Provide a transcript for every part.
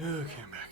Okay, I'm back.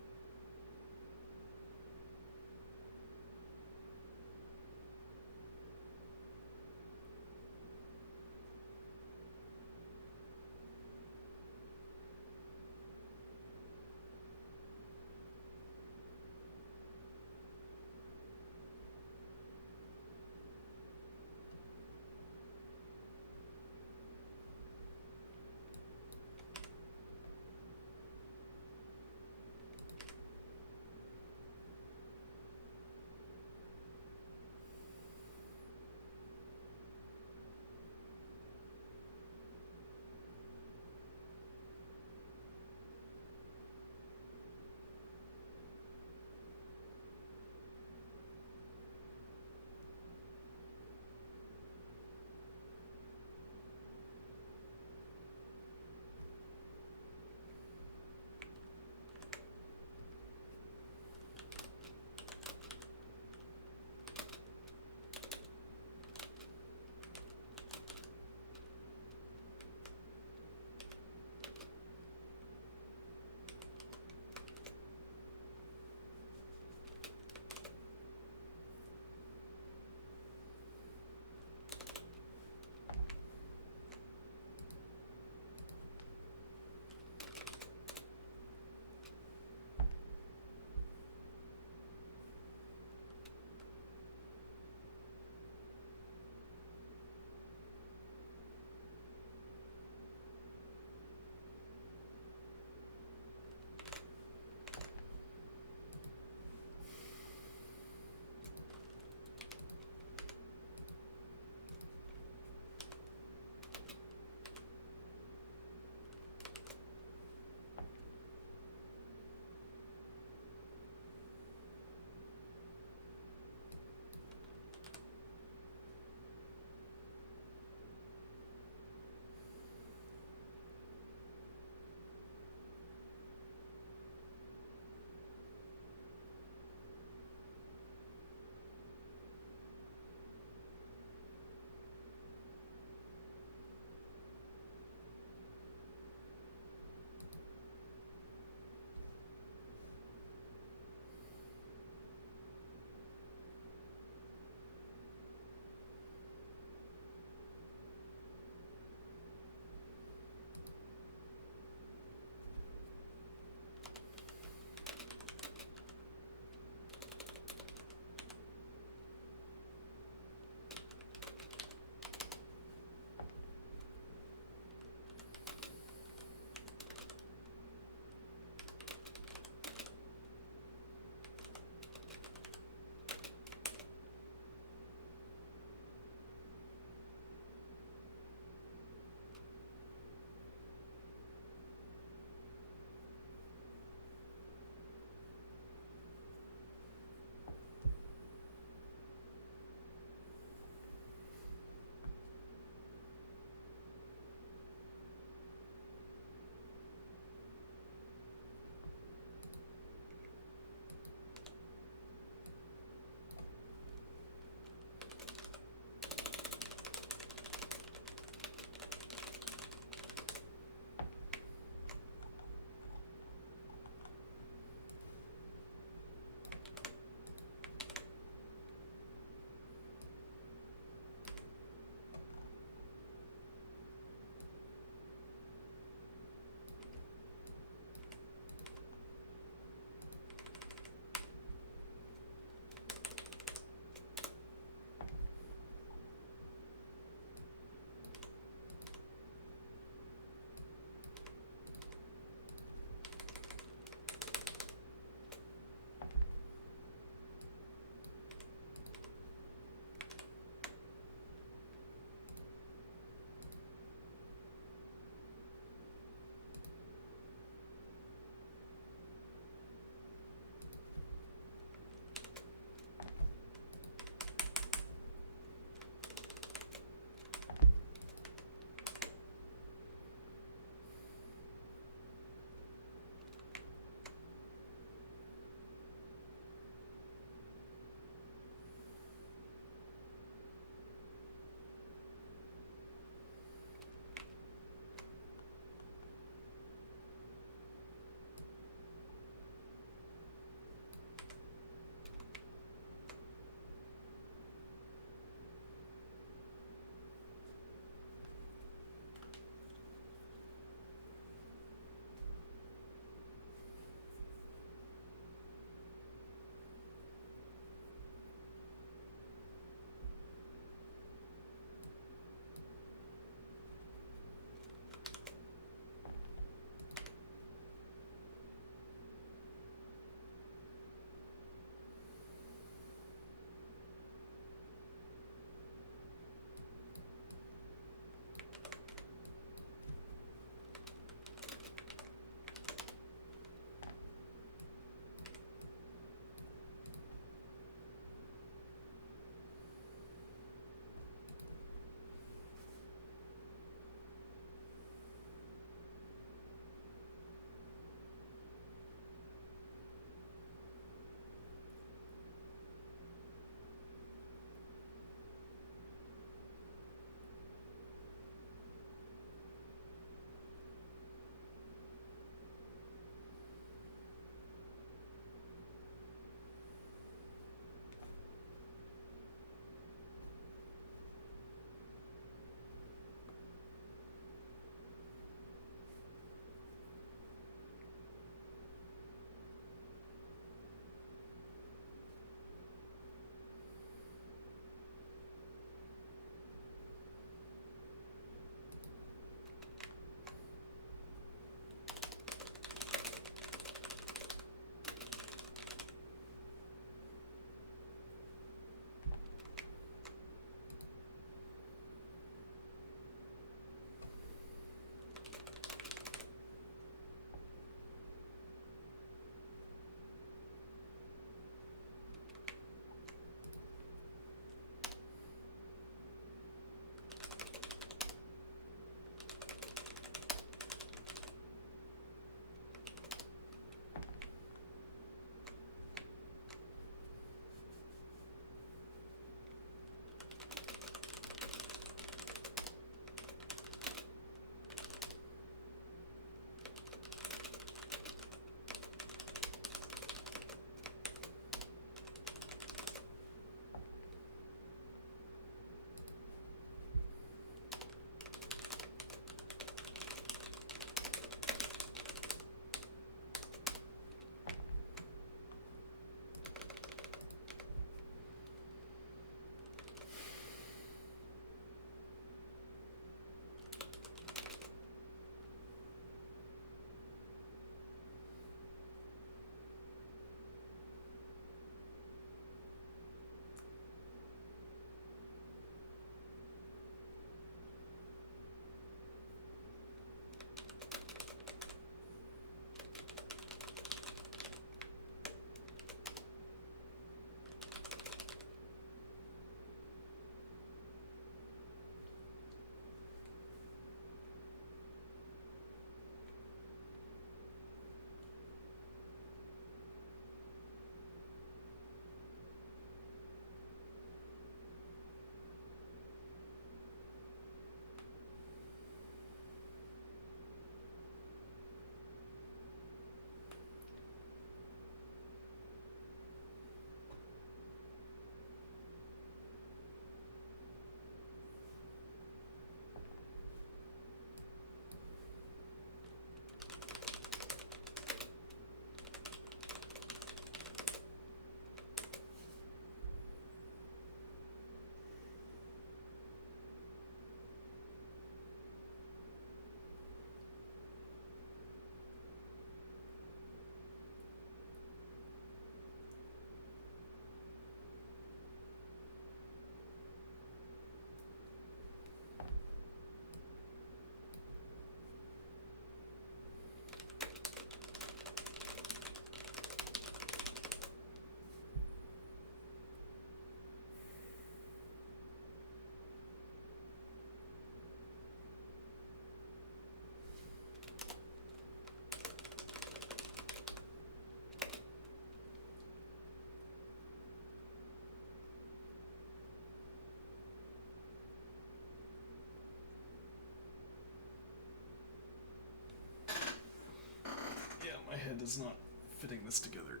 head is not fitting this together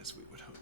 as we would hope.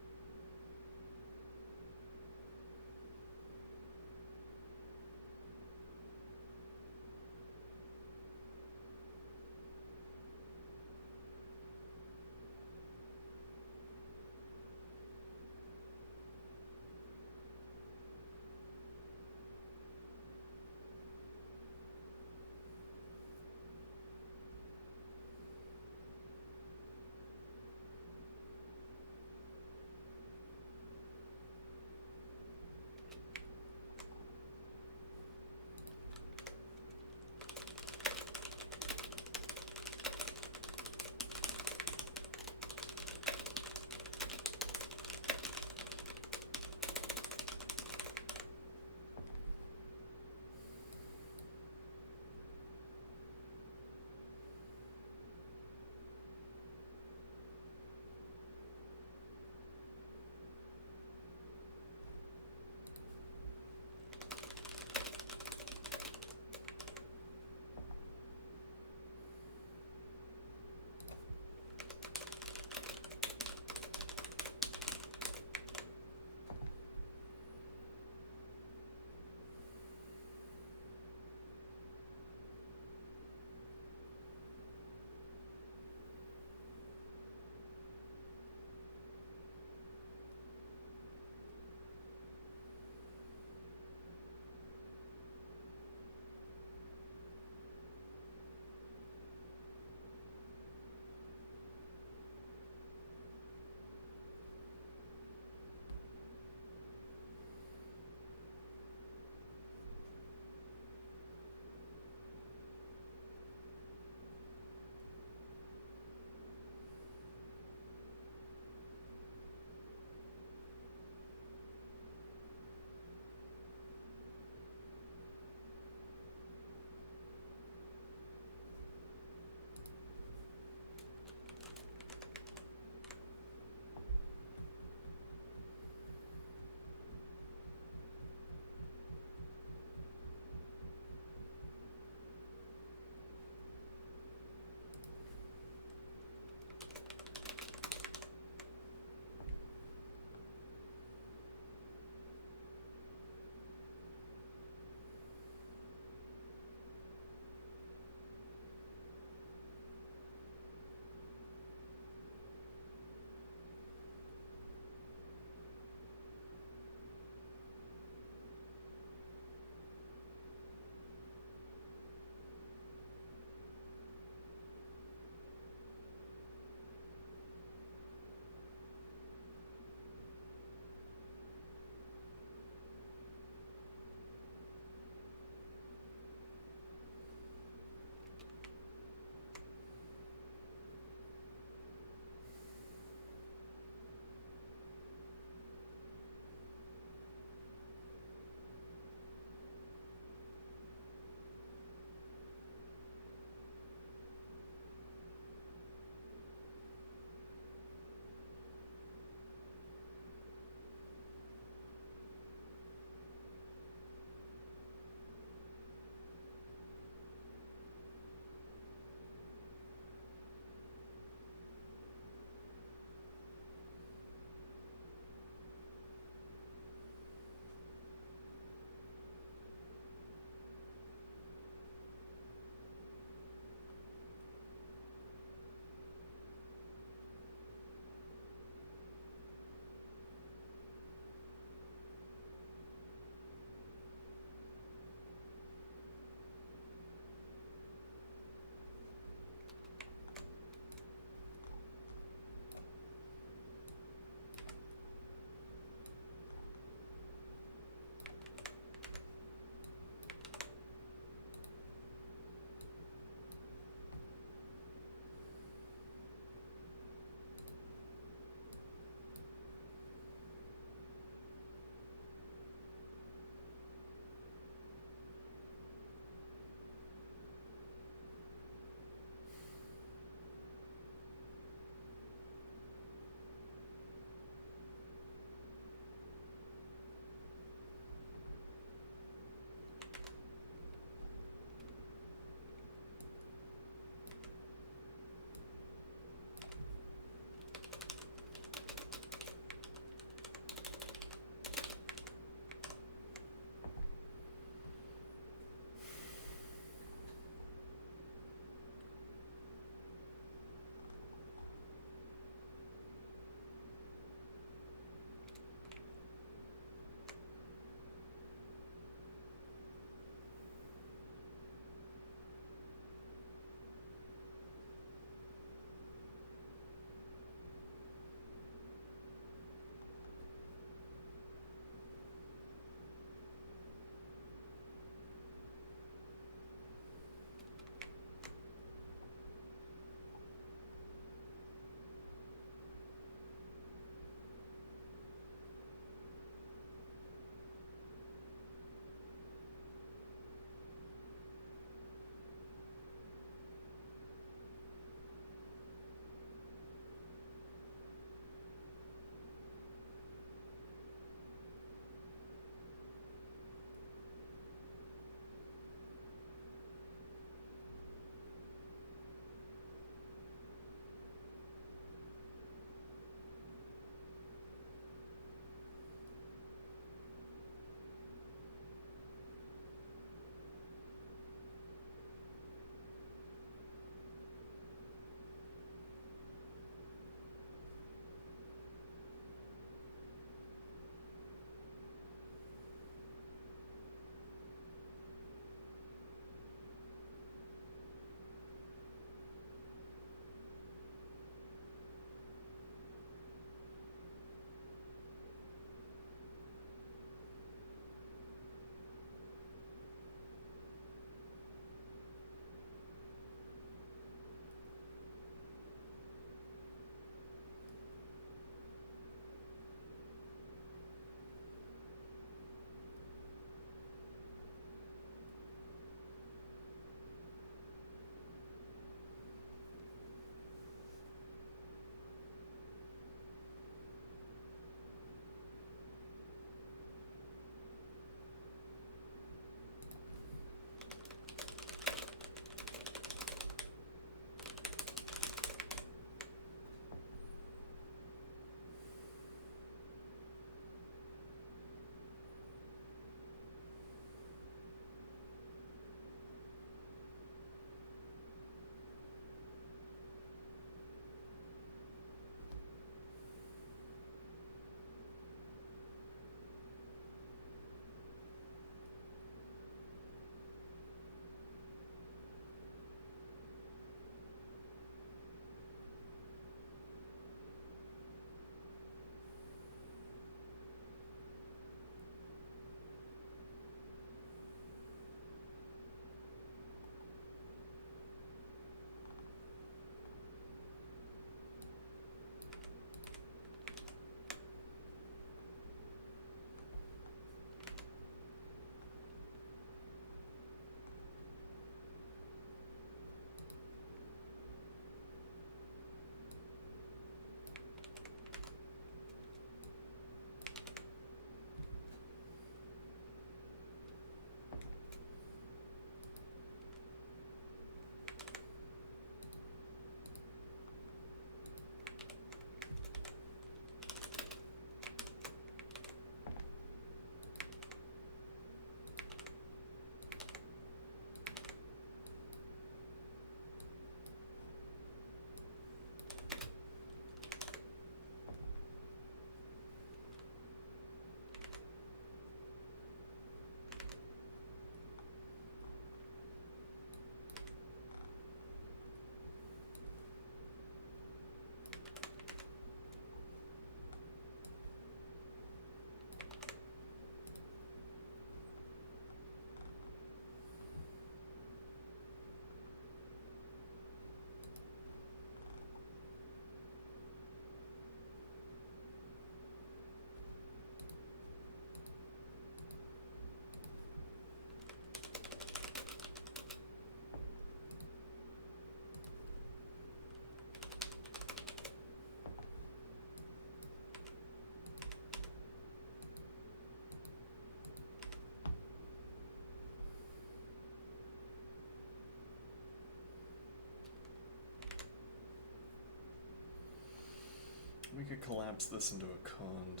We could collapse this into a cond.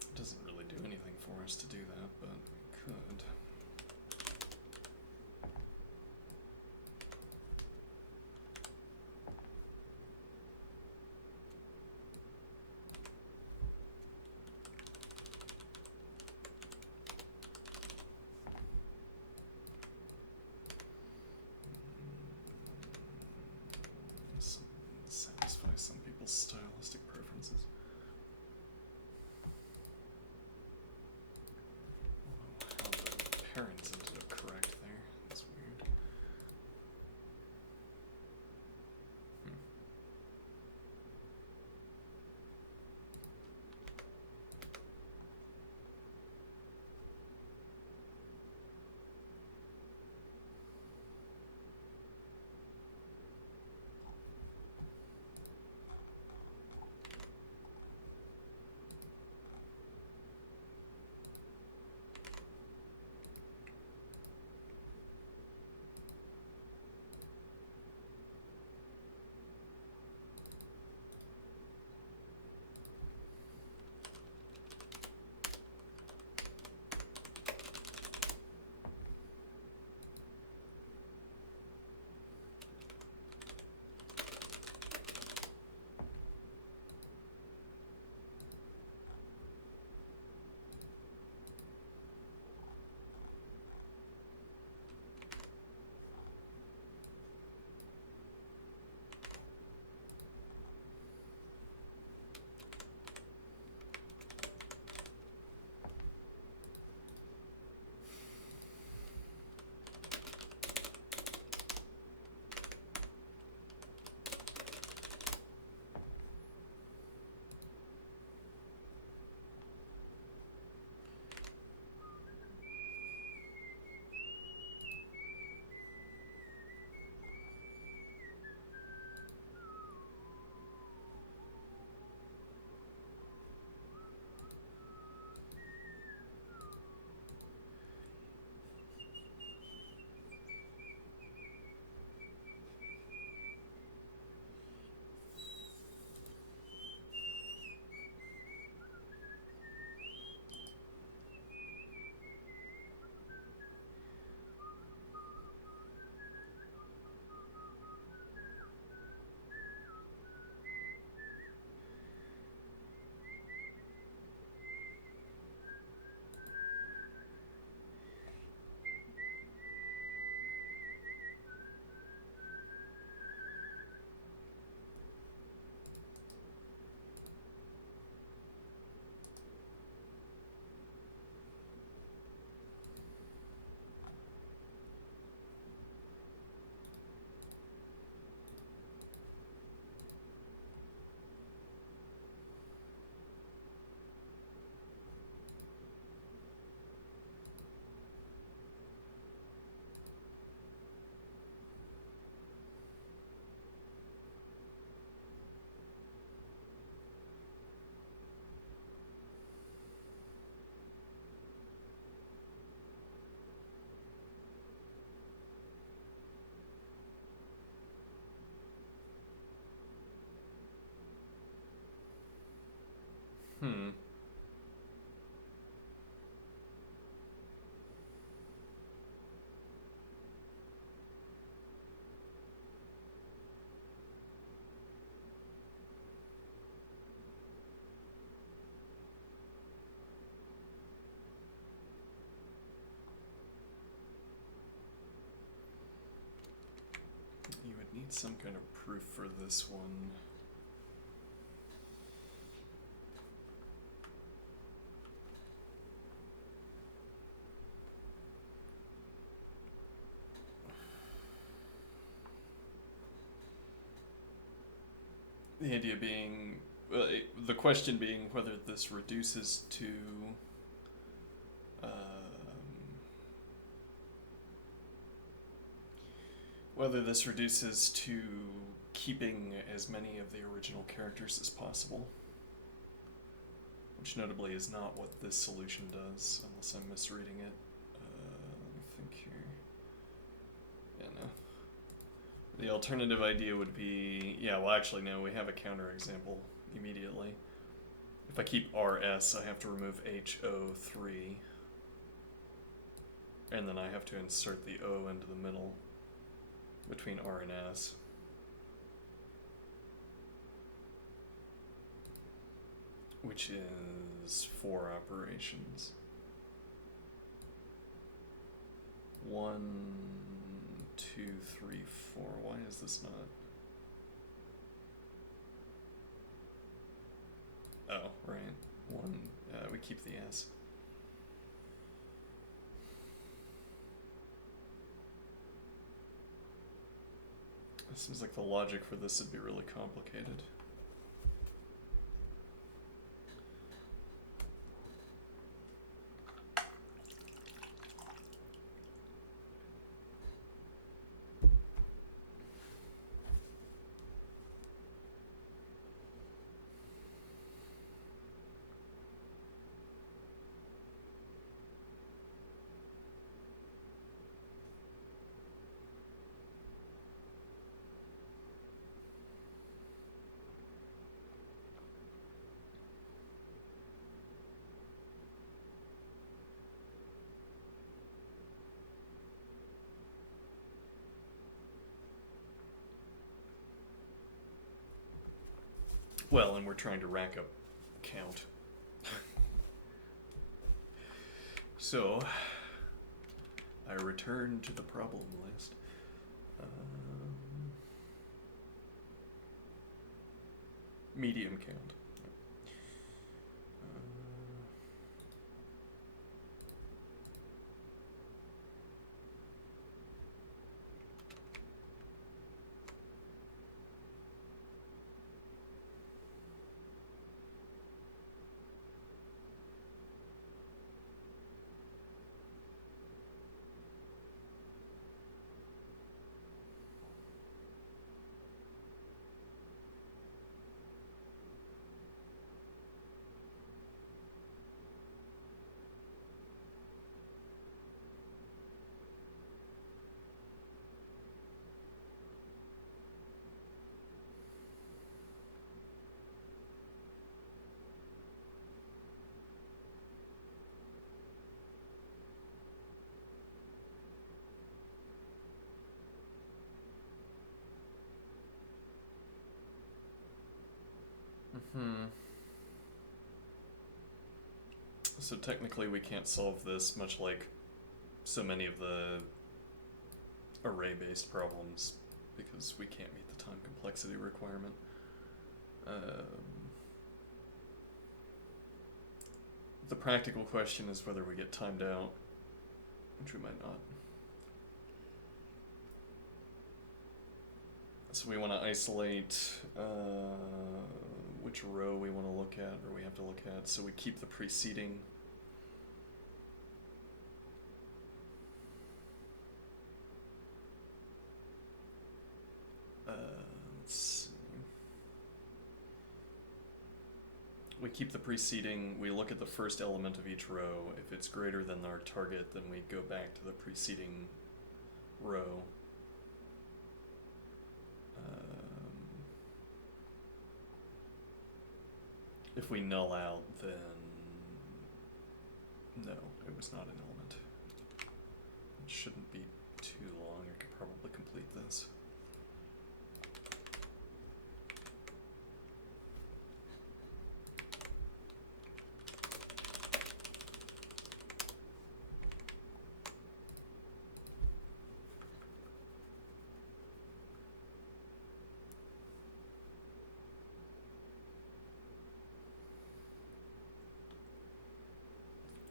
It doesn't really do anything for us to do that, but we could. Satisfy some people's stylistic preferences. How the parents ended up correct there. That's weird. Hmm. You would need some kind of proof for this one. The idea being, the question being whether this reduces to whether this reduces to keeping as many of the original characters as possible, which notably is not what this solution does, unless I'm misreading it. The alternative idea would be, yeah, well actually no, we have a counterexample immediately. If I keep RS, I have to remove HO3. And then I have to insert the O into the middle between R and S. Which is 4 operations. 1, 2, 3, 4. Why is this not? Oh, right. 1. We keep the S. It seems like the logic for this would be really complicated. Well, and we're trying to rack up count. So, I return to the problem list. Medium count. So technically we can't solve this, much like so many of the array-based problems, because we can't meet the time complexity requirement. The practical question is whether we get timed out, which we might not. So we want to isolate which row we want to look at, or we have to look at. So we keep the preceding. Let's see. We keep the preceding, we look at the first element of each row. If it's greater than our target, then we go back to the preceding row. If we null out, then no, it was not an element. It shouldn't be too long. I could probably complete this.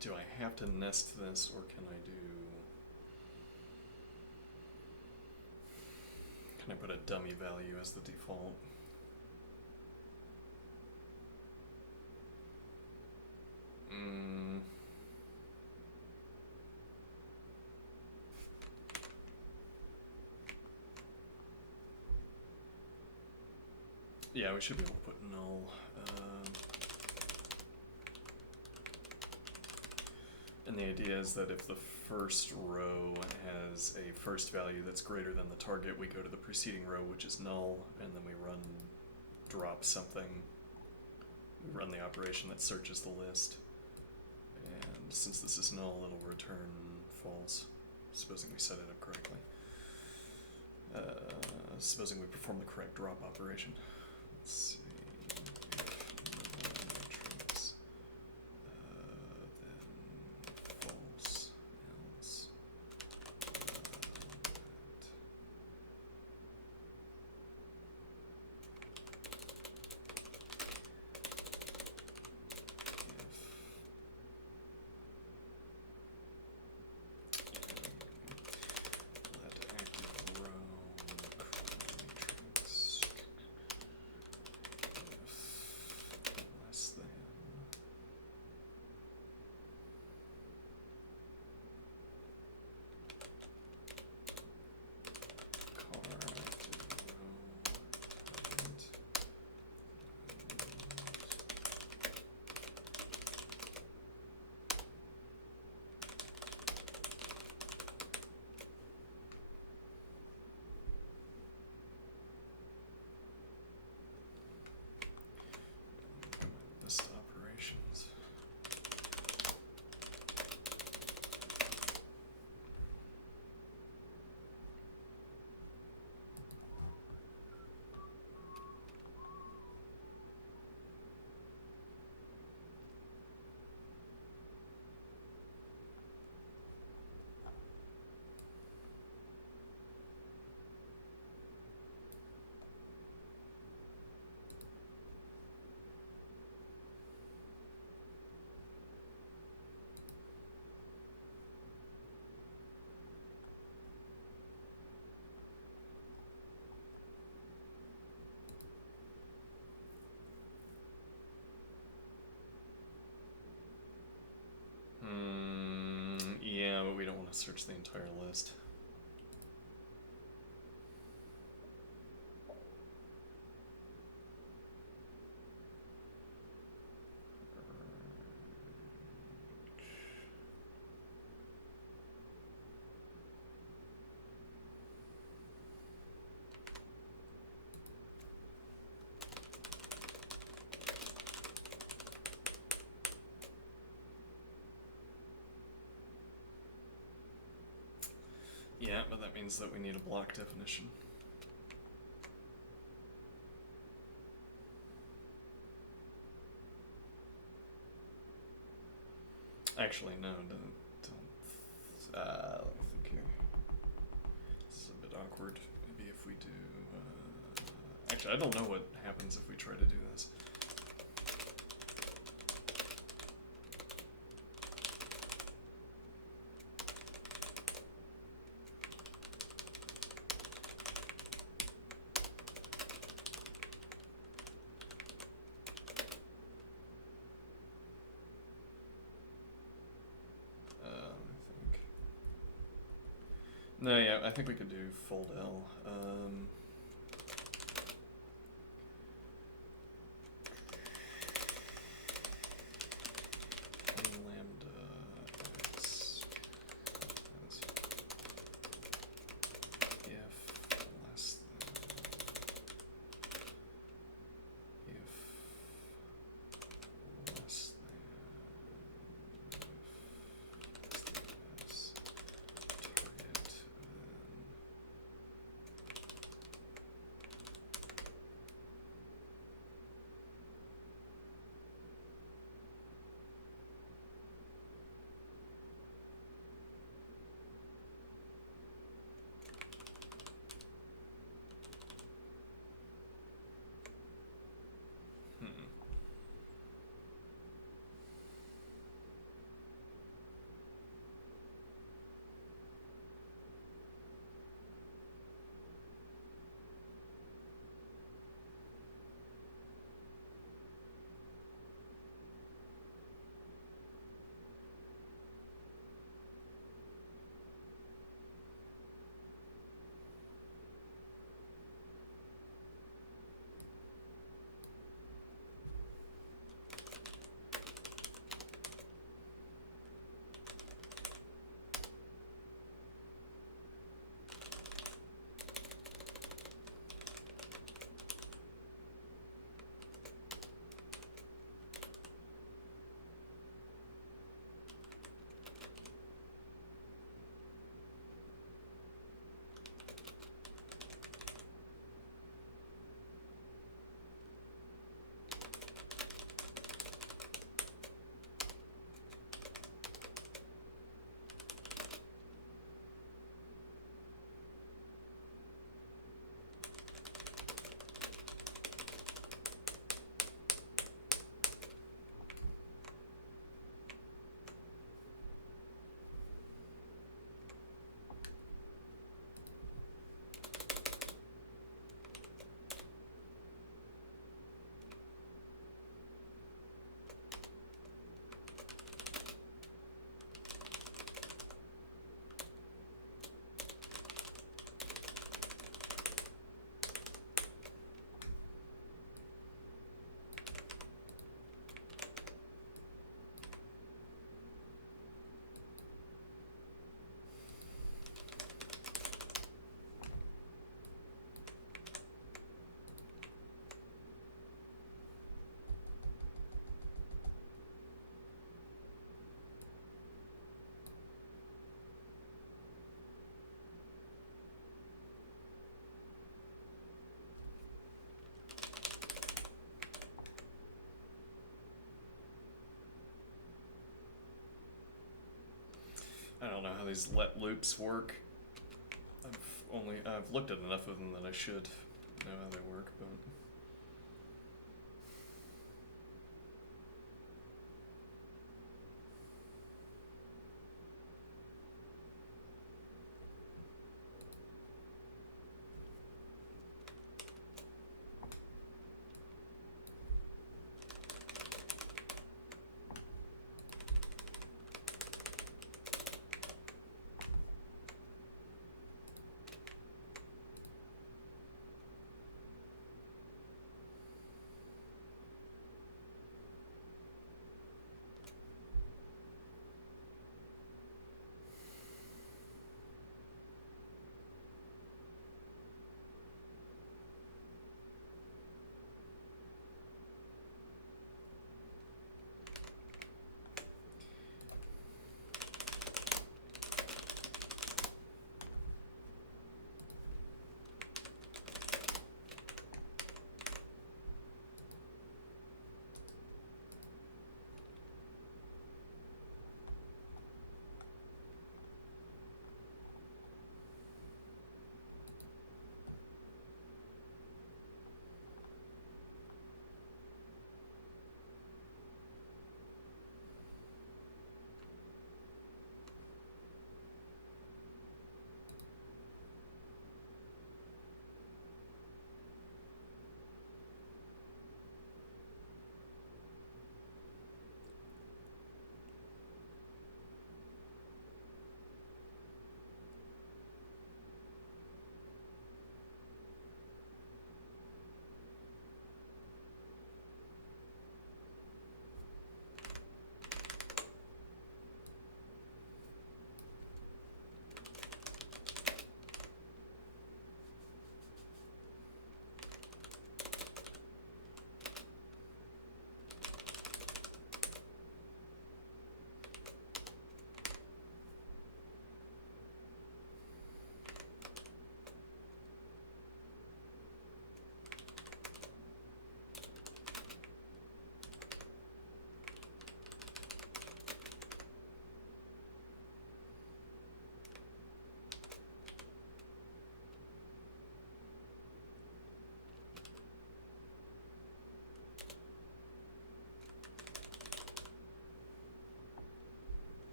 Do I have to nest this, or can I put a dummy value as the default? Yeah, we should be able to put null. And the idea is that if the first row has a first value that's greater than the target, we go to the preceding row, which is null, and then we run drop something. We run the operation that searches the list. And since this is null, it'll return false, supposing we set it up correctly. Supposing we perform the correct drop operation. Let's see. Matrix, then false, else. List operations. Yeah, but we don't want to search the entire list. Yeah, but that means that we need a block definition. Actually, no, don't. Let me think here. This is a bit awkward. Maybe if we do. Actually, I don't know what happens if we try to do this. No, yeah, I think we could do fold L. Lambda x if less than less than target, I don't know how these let loops work. I've looked at enough of them that I should know how they work, but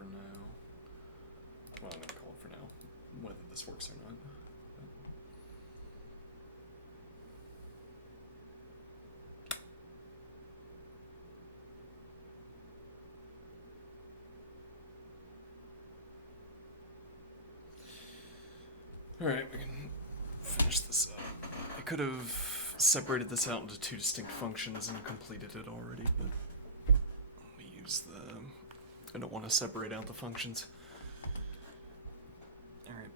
for now. Well, I'm gonna call it for now, whether this works or not. Alright, we can finish this up. I could have separated this out into two distinct functions and completed it already, but we use the... I don't want to separate out the functions. Alright,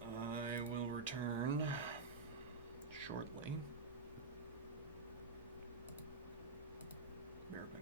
I will return shortly. Bear with me.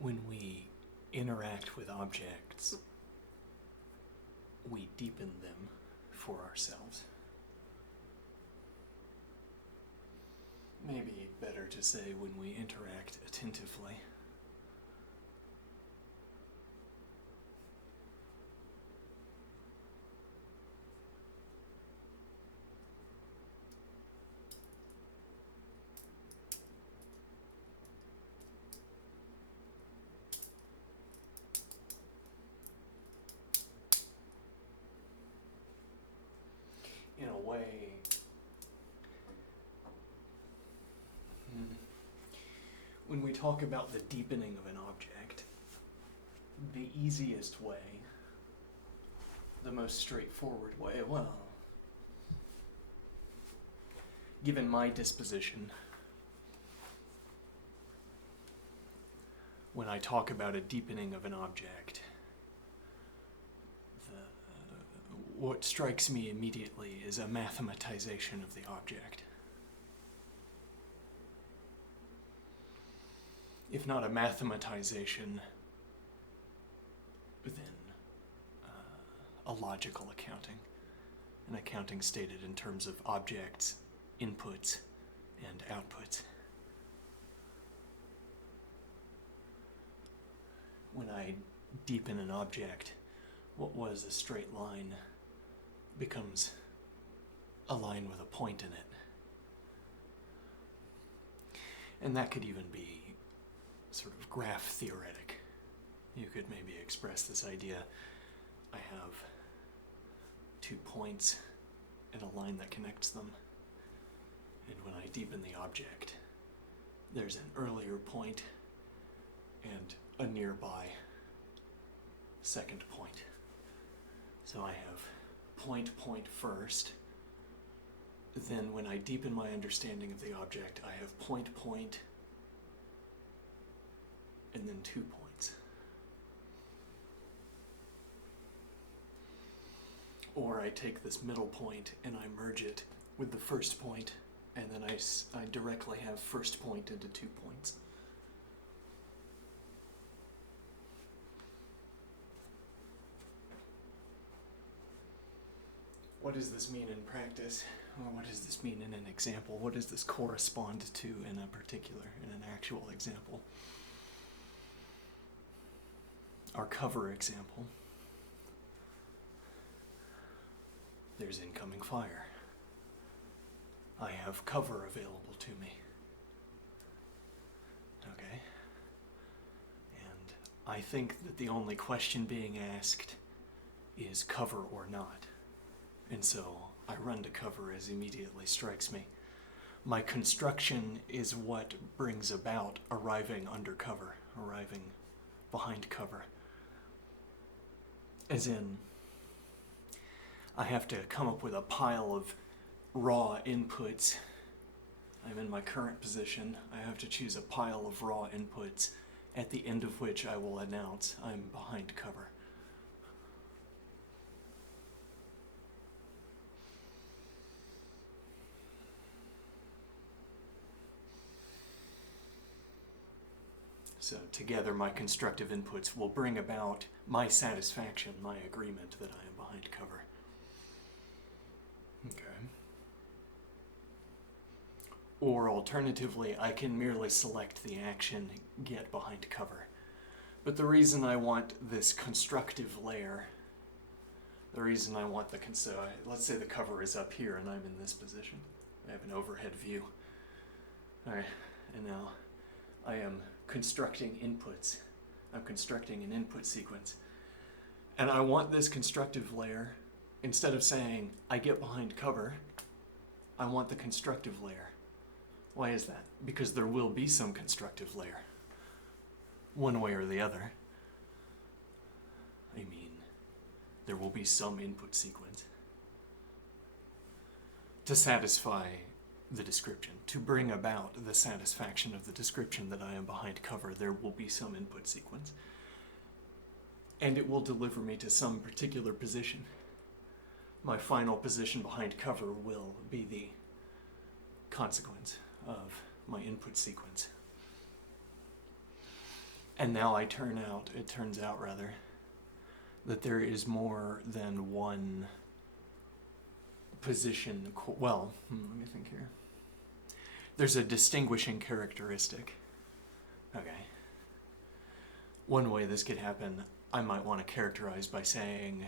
When we interact with objects, we deepen them for ourselves. Maybe better to say when we interact attentively. In a way, when we talk about the deepening of an object, the easiest way, the most straightforward way, well, given my disposition, when I talk about a deepening of an object, what strikes me immediately is a mathematization of the object. If not a mathematization, then a logical accounting. An accounting stated in terms of objects, inputs, and outputs. When I deepen an object, what was a straight line becomes a line with a point in it. And that could even be sort of graph theoretic. You could maybe express this idea. I have 2 points and a line that connects them. And when I deepen the object, there's an earlier point and a nearby second point. So I have point first. Then when I deepen my understanding of the object, I have point, and then 2 points. Or I take this middle point and I merge it with the first point, and then I directly have first point into 2 points. What does this mean in practice? Or what does this mean in an example? What does this correspond to in an actual example? Our cover example. There's incoming fire. I have cover available to me. Okay? And I think that the only question being asked is cover or not. And so I run to cover as immediately strikes me. My construction is what brings about arriving under cover, arriving behind cover. As in, I have to come up with a pile of raw inputs. I'm in my current position. I have to choose a pile of raw inputs, at the end of which I will announce I'm behind cover. So together my constructive inputs will bring about my satisfaction, my agreement that I am behind cover. Okay. Or alternatively, I can merely select the action, get behind cover. But the reason I want this constructive layer, the reason I want let's say the cover is up here and I'm in this position. I have an overhead view. Alright, and now I am constructing inputs. I'm constructing an input sequence. And I want this constructive layer, instead of saying, I get behind cover, I want the constructive layer. Why is that? Because there will be some constructive layer, one way or the other. I mean, there will be some input sequence to satisfy the description, to bring about the satisfaction of the description that I am behind cover. There will be some input sequence, and it will deliver me to some particular position. My final position behind cover will be the consequence of my input sequence. And now it turns out rather, that there is more than one position. Let me think here. There's a distinguishing characteristic. Okay. One way this could happen, I might want to characterize by saying,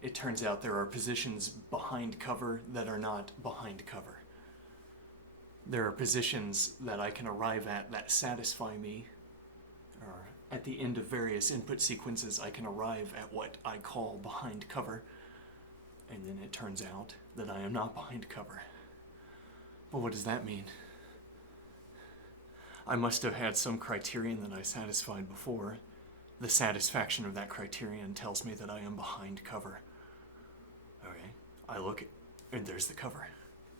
it turns out there are positions behind cover that are not behind cover. There are positions that I can arrive at that satisfy me, or at the end of various input sequences, I can arrive at what I call behind cover, and then it turns out that I am not behind cover. But what does that mean? I must have had some criterion that I satisfied before. The satisfaction of that criterion tells me that I am behind cover. Okay, I look, and there's the cover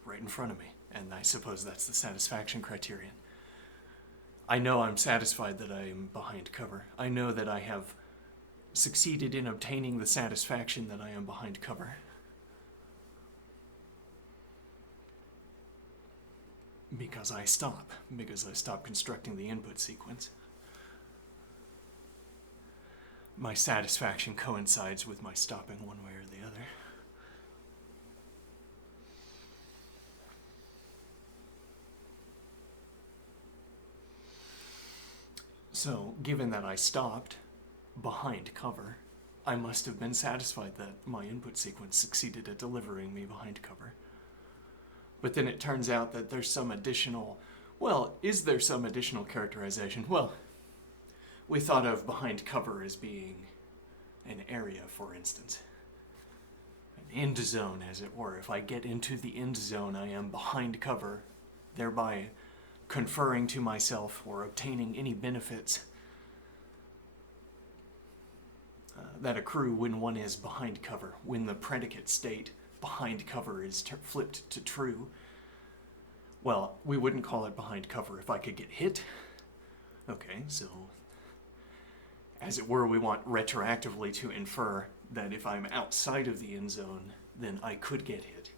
right in front of me, and I suppose that's the satisfaction criterion. I know I'm satisfied that I am behind cover. I know that I have succeeded in obtaining the satisfaction that I am behind cover. Because I stop constructing the input sequence. My satisfaction coincides with my stopping one way or the other. So, given that I stopped behind cover, I must have been satisfied that my input sequence succeeded at delivering me behind cover. But then it turns out that there's some additional, is there some additional characterization? Well, we thought of behind cover as being an area, for instance. An end zone, as it were. If I get into the end zone, I am behind cover, thereby conferring to myself or obtaining any benefits that accrue when one is behind cover, when the predicate state behind cover is flipped to true. Well, we wouldn't call it behind cover if I could get hit. Okay, so as it were, we want retroactively to infer that if I'm outside of the end zone, then I could get hit.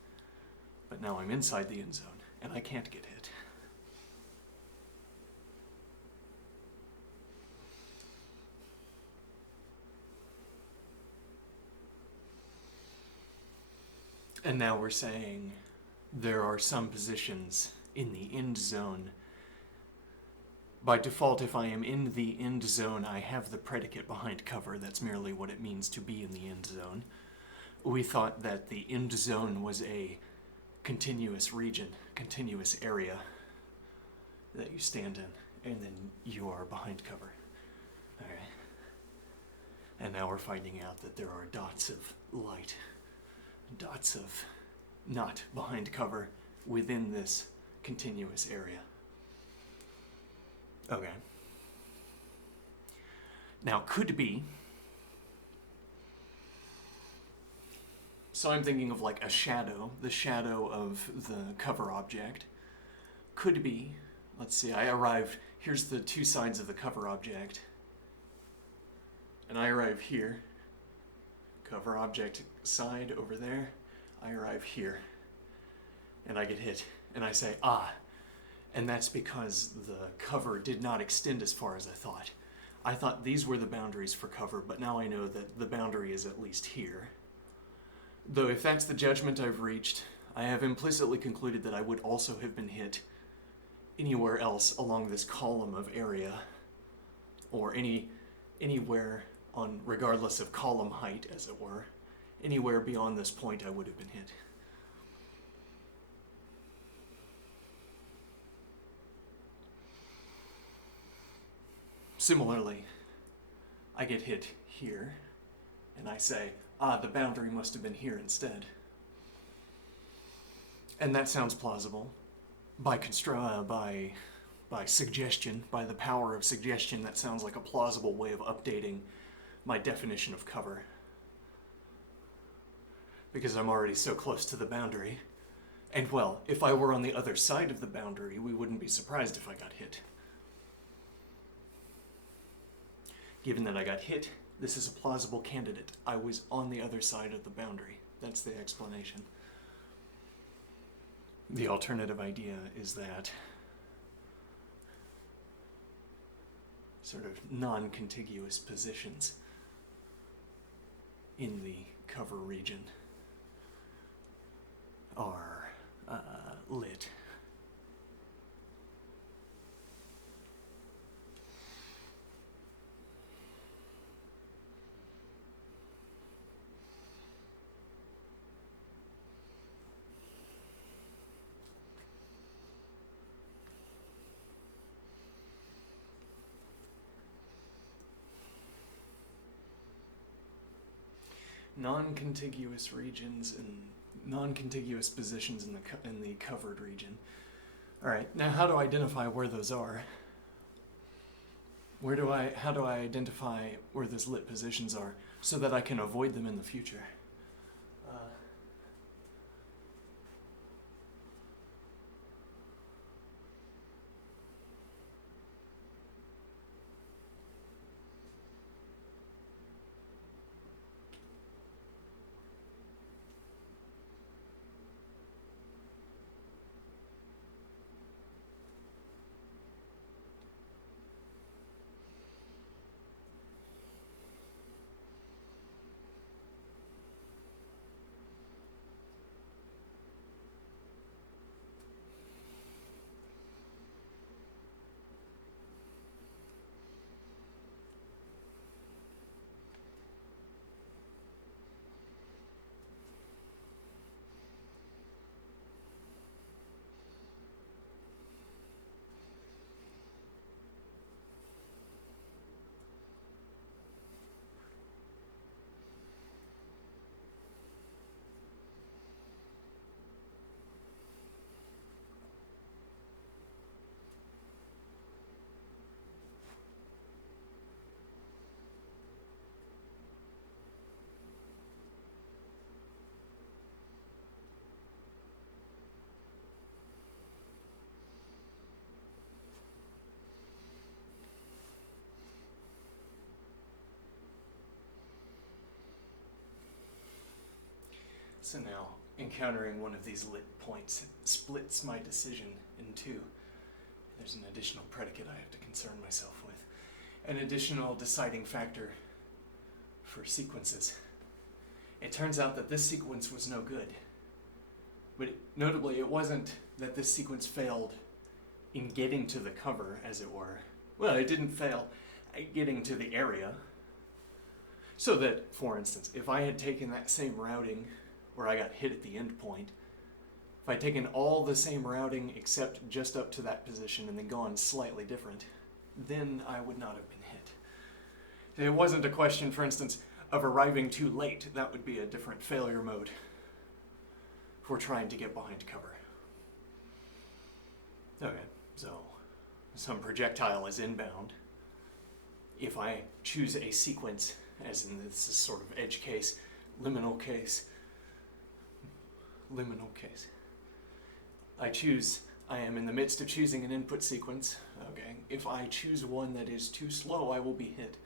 But now I'm inside the end zone, and I can't get hit. And now we're saying there are some positions in the end zone. By default, if I am in the end zone, I have the predicate behind cover. That's merely what it means to be in the end zone. We thought that the end zone was a continuous region, continuous area that you stand in, and then you are behind cover. Okay. And now we're finding out that there are dots of light, dots of not behind cover within this continuous area. Okay. Now, could be. So I'm thinking of like a shadow, the shadow of the cover object. Could be, let's see, here's the two sides of the cover object. And I arrive here. Cover object side over there. I arrive here. And I get hit. And I say, and that's because the cover did not extend as far as I thought. I thought these were the boundaries for cover, but now I know that the boundary is at least here. Though if that's the judgment I've reached, I have implicitly concluded that I would also have been hit anywhere else along this column of area, or anywhere on, regardless of column height, as it were. Anywhere beyond this point I would have been hit. Similarly, I get hit here, and I say, the boundary must have been here instead. And that sounds plausible. By suggestion, by the power of suggestion, that sounds like a plausible way of updating my definition of cover. Because I'm already so close to the boundary. And well, if I were on the other side of the boundary, we wouldn't be surprised if I got hit. Given that I got hit, this is a plausible candidate. I was on the other side of the boundary. That's the explanation. The alternative idea is that sort of non-contiguous positions in the cover region are lit. Non-contiguous regions and non-contiguous positions in the covered region. All right, now how do I identify where those are? How do I identify where those lit positions are so that I can avoid them in the future? So now, encountering one of these lit points splits my decision in two. There's an additional predicate I have to concern myself with. An additional deciding factor for sequences. It turns out that this sequence was no good. But notably, it wasn't that this sequence failed in getting to the cover, as it were. Well, it didn't fail at getting to the area. So that, for instance, if I had taken that same routing where I got hit at the end point, if I'd taken all the same routing except just up to that position and then gone slightly different, then I would not have been hit. It wasn't a question, for instance, of arriving too late. That would be a different failure mode if we're trying to get behind cover. Okay, so some projectile is inbound. If I choose a sequence, as in this is sort of edge case, liminal case, I am in the midst of choosing an input sequence. Okay, if I choose one that is too slow, I will be hit.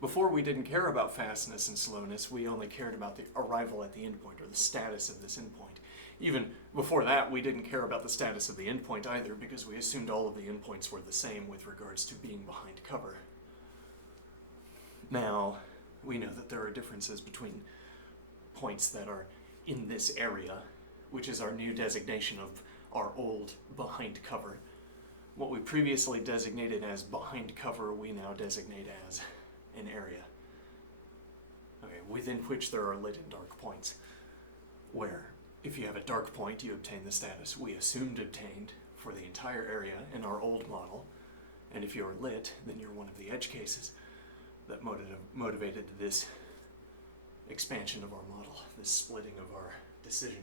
Before, we didn't care about fastness and slowness. We only cared about the arrival at the endpoint, or the status of this endpoint. Even before that, we didn't care about the status of the endpoint either, because we assumed all of the endpoints were the same with regards to being behind cover. Now, we know that there are differences between points that are in this area, which is our new designation of our old behind cover. What we previously designated as behind cover, we now designate as an area, okay, within which there are lit and dark points, where if you have a dark point, you obtain the status we assumed obtained for the entire area in our old model, and if you're lit, then you're one of the edge cases that motivated this expansion of our model, this splitting of our decision.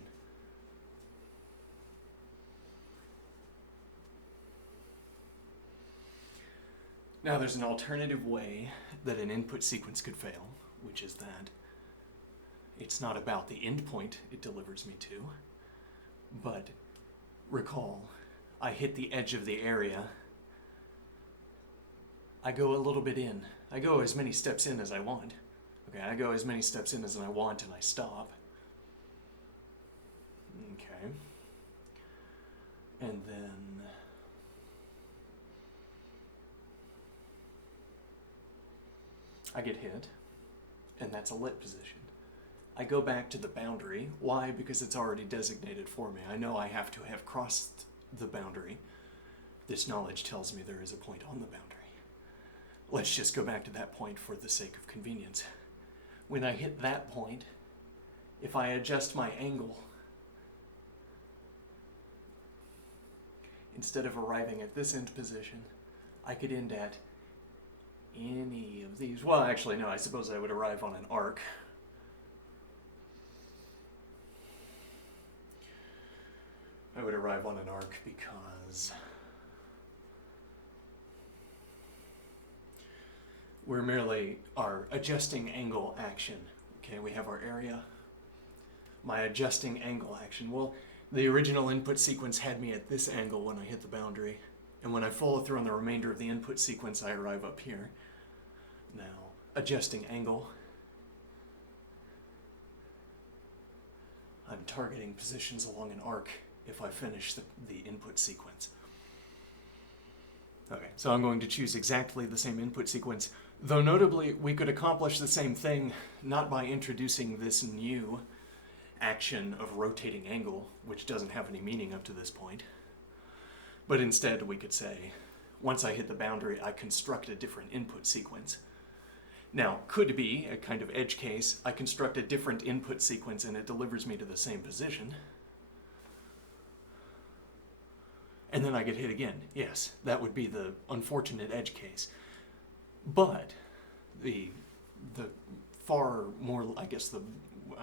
Now there's an alternative way that an input sequence could fail, which is that it's not about the endpoint it delivers me to, but recall, I hit the edge of the area, I go a little bit in. I go as many steps in as I want. Okay, I go as many steps in as I want and I stop. Okay. And then I get hit, and that's a lit position. I go back to the boundary. Why? Because it's already designated for me. I know I have to have crossed the boundary. This knowledge tells me there is a point on the boundary. Let's just go back to that point for the sake of convenience. When I hit that point, if I adjust my angle, instead of arriving at this end position, I could end at any of these. Well, actually, no, I suppose I would arrive on an arc. I would arrive on an arc because we're merely our adjusting angle action. Okay, we have our area. My adjusting angle action. Well, the original input sequence had me at this angle when I hit the boundary. And when I follow through on the remainder of the input sequence, I arrive up here. Now, adjusting angle. I'm targeting positions along an arc if I finish the input sequence. Okay, so I'm going to choose exactly the same input sequence, though notably we could accomplish the same thing not by introducing this new action of rotating angle, which doesn't have any meaning up to this point, but instead we could say, once I hit the boundary, I construct a different input sequence. Now, could be a kind of edge case, I construct a different input sequence and it delivers me to the same position. And then I get hit again. Yes, that would be the unfortunate edge case. But the far more, I guess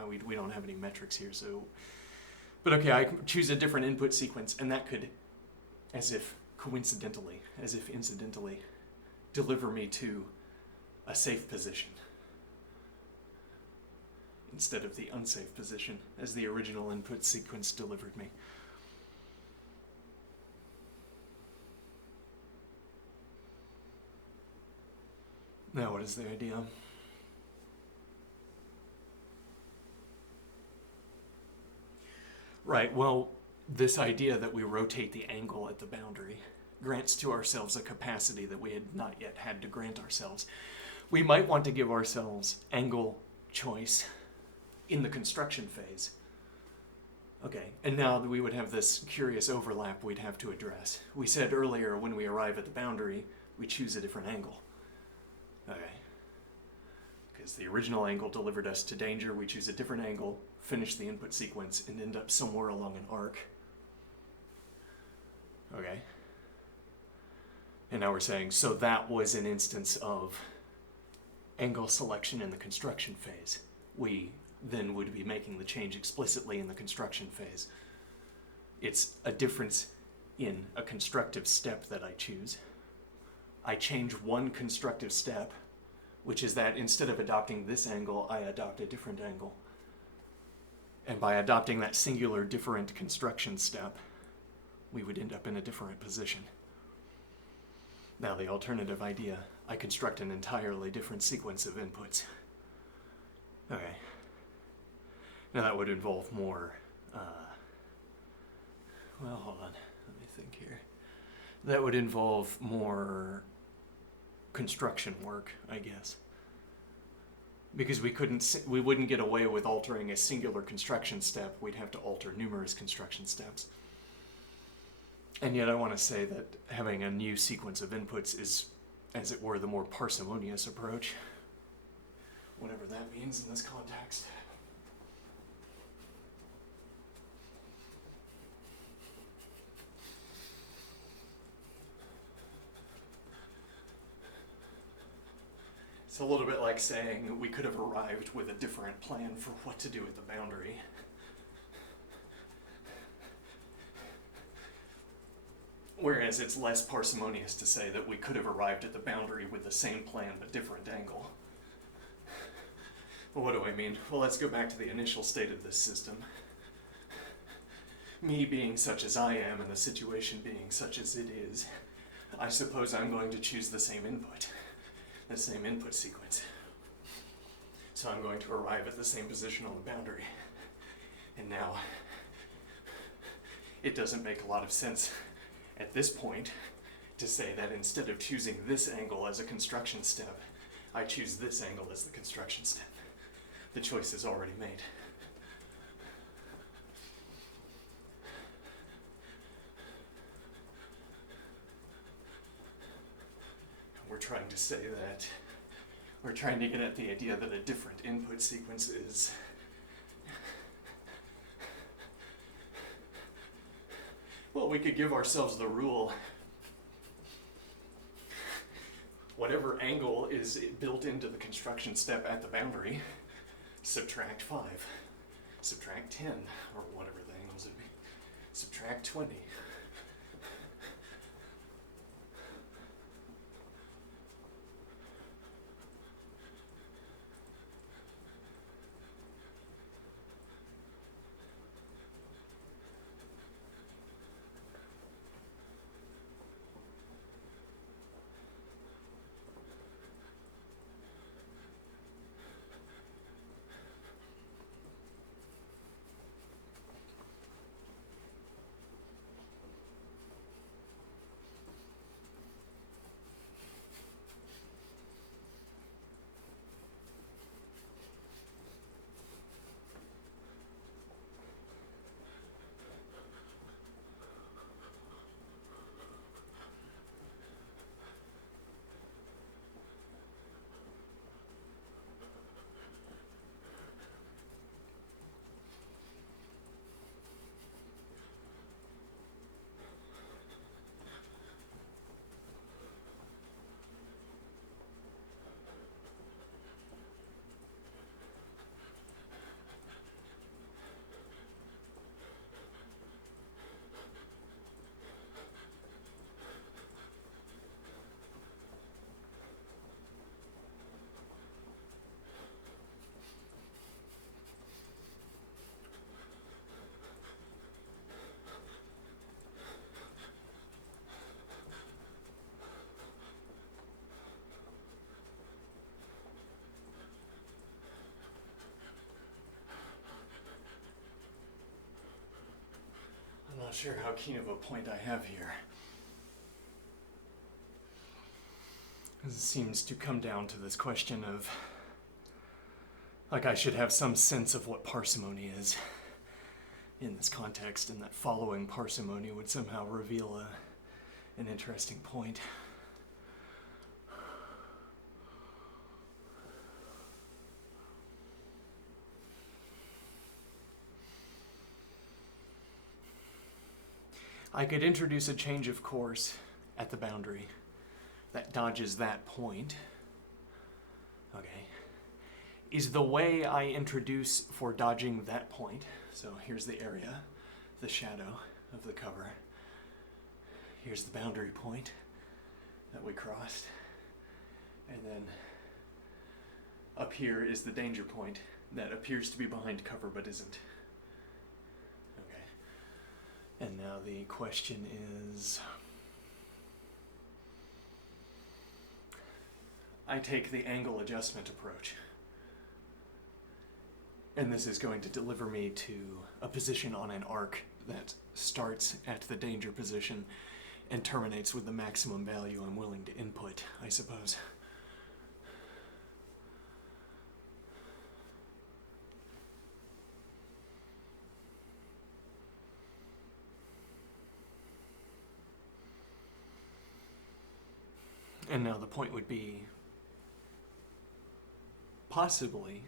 we don't have any metrics here, so. But okay, I choose a different input sequence, and that could, as if incidentally, deliver me to a safe position instead of the unsafe position as the original input sequence delivered me. Now, what is the idea? Right, well, this idea that we rotate the angle at the boundary grants to ourselves a capacity that we had not yet had to grant ourselves. We might want to give ourselves angle choice in the construction phase. Okay, and now that we would have this curious overlap we'd have to address. We said earlier when we arrive at the boundary, we choose a different angle. Okay. Because the original angle delivered us to danger, we choose a different angle, finish the input sequence, and end up somewhere along an arc. Okay. And now we're saying, so that was an instance of angle selection in the construction phase. We then would be making the change explicitly in the construction phase. It's a difference in a constructive step that I choose. I change one constructive step, which is that instead of adopting this angle, I adopt a different angle. And by adopting that singular different construction step, we would end up in a different position. Now the alternative idea, I construct an entirely different sequence of inputs. Okay. Now that would involve more, well, hold on, let me think here. That would involve more construction work, I guess. Because we wouldn't get away with altering a singular construction step, we'd have to alter numerous construction steps. And yet I want to say that having a new sequence of inputs is, as it were, the more parsimonious approach. Whatever that means in this context. It's a little bit like saying we could have arrived with a different plan for what to do at the boundary. Whereas it's less parsimonious to say that we could have arrived at the boundary with the same plan but different angle. Well, what do I mean? Well, let's go back to the initial state of this system. Me being such as I am and the situation being such as it is, I suppose I'm going to choose the same input. The same input sequence. So I'm going to arrive at the same position on the boundary. And now, it doesn't make a lot of sense at this point to say that instead of choosing this angle as a construction step, I choose this angle as the construction step. The choice is already made. We're trying to say that we're trying to get at the idea that a different input sequence is well, we could give ourselves the rule. Whatever angle is built into the construction step at the boundary, subtract 5, subtract 10, or whatever the angles would be, subtract 20. I'm not sure how keen of a point I have here. It seems to come down to this question of, like, I should have some sense of what parsimony is in this context, and that following parsimony would somehow reveal an interesting point. I could introduce a change of course at the boundary that dodges that point. Okay. Is the way I introduce for dodging that point, so here's the area, the shadow of the cover. Here's the boundary point that we crossed. And then up here is the danger point that appears to be behind cover but isn't. Okay. And now the question is, I take the angle adjustment approach. And this is going to deliver me to a position on an arc that starts at the danger position and terminates with the maximum value I'm willing to input, I suppose. And now the point would be, possibly,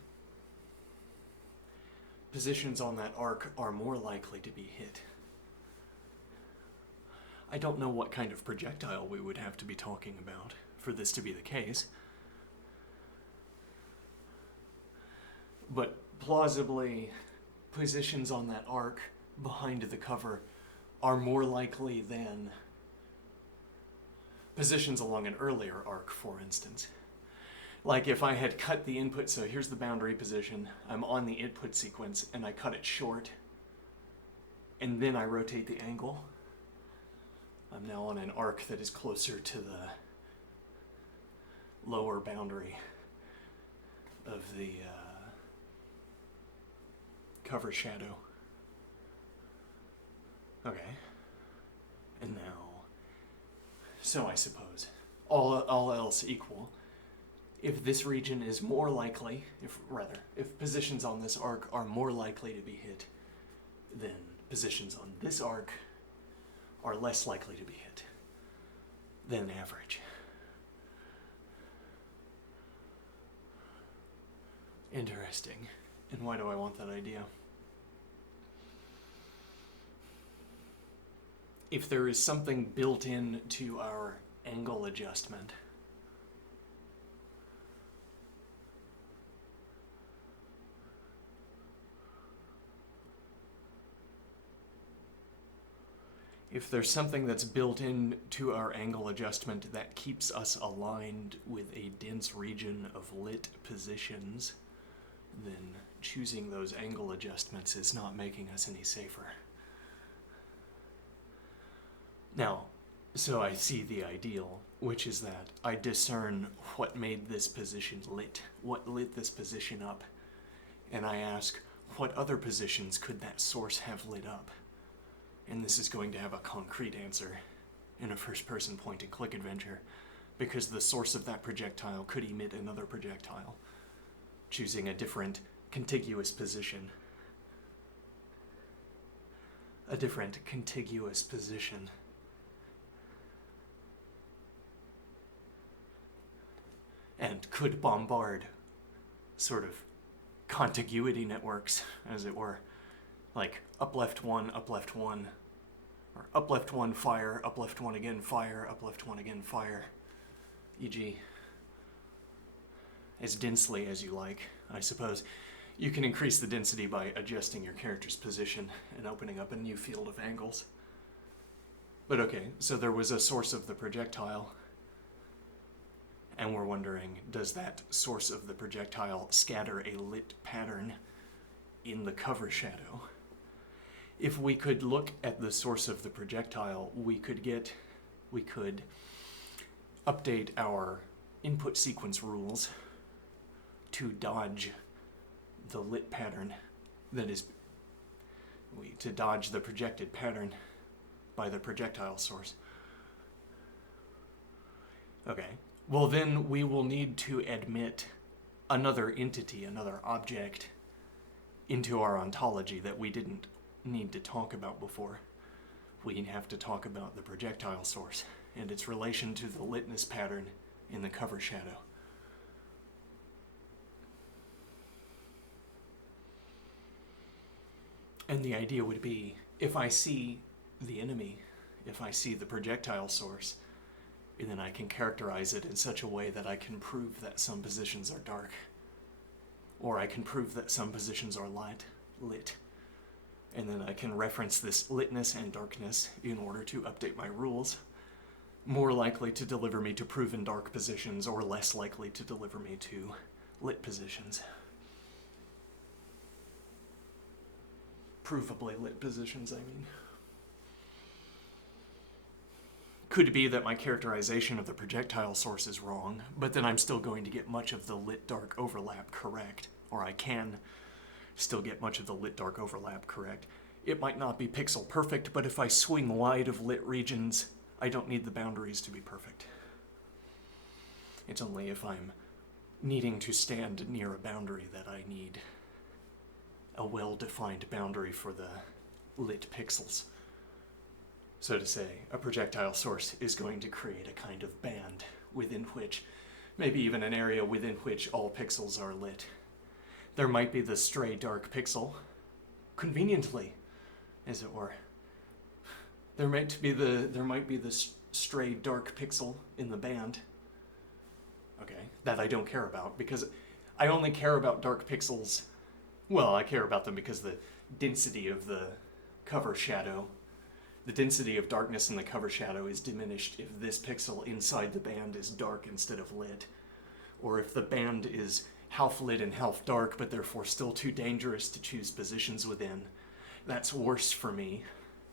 positions on that arc are more likely to be hit. I don't know what kind of projectile we would have to be talking about for this to be the case. But plausibly, positions on that arc behind the cover are more likely than positions along an earlier arc, for instance. Like if I had cut the input, so here's the boundary position, I'm on the input sequence, and I cut it short, and then I rotate the angle, I'm now on an arc that is closer to the lower boundary of the cover shadow. Okay. And now, so I suppose, all else equal, if this region is more likely, if positions on this arc are more likely to be hit, then positions on this arc are less likely to be hit than average. Interesting. And why do I want that idea? If there is something built in to our angle adjustment, if there's something that's built into our angle adjustment that keeps us aligned with a dense region of lit positions, then choosing those angle adjustments is not making us any safer. Now, so I see the ideal, which is that I discern what made this position lit, what lit this position up, and I ask, what other positions could that source have lit up? And this is going to have a concrete answer in a first-person point-and-click adventure, because the source of that projectile could emit another projectile, choosing a different contiguous position. A different contiguous position. And could bombard sort of contiguity networks, as it were. Like up left one, or up left one, fire, up left one again, fire, up left one again, fire, e.g. as densely as you like, I suppose. You can increase the density by adjusting your character's position and opening up a new field of angles. But okay, so there was a source of the projectile, and we're wondering, does that source of the projectile scatter a lit pattern in the cover shadow? If we could look at the source of the projectile, we could update our input sequence rules to dodge the lit pattern, to dodge the projected pattern by the projectile source. Okay, well then we will need to admit another entity, another object, into our ontology that we didn't need to talk about before. We have to talk about the projectile source and its relation to the litness pattern in the cover shadow. And the idea would be, if I see the enemy, if I see the projectile source, then I can characterize it in such a way that I can prove that some positions are dark, or I can prove that some positions are lit. And then I can reference this litness and darkness in order to update my rules, more likely to deliver me to proven dark positions or less likely to deliver me to lit positions. Provably lit positions, I mean. Could be that my characterization of the projectile source is wrong, but then I'm still going to get much of the lit-dark overlap correct, or I can still get much of the lit-dark overlap correct. It might not be pixel perfect, but if I swing wide of lit regions, I don't need the boundaries to be perfect. It's only if I'm needing to stand near a boundary that I need a well-defined boundary for the lit pixels. So to say, a projectile source is going to create a kind of band within which, maybe even an area within which all pixels are lit. There might be the stray dark pixel, conveniently, as it were. There might be the stray dark pixel in the band. Okay, that I don't care about, because I only care about dark pixels. Well, I care about them because the density of the cover shadow, the density of darkness in the cover shadow is diminished if this pixel inside the band is dark instead of lit, or if the band is half lit and half dark, but therefore still too dangerous to choose positions within. That's worse for me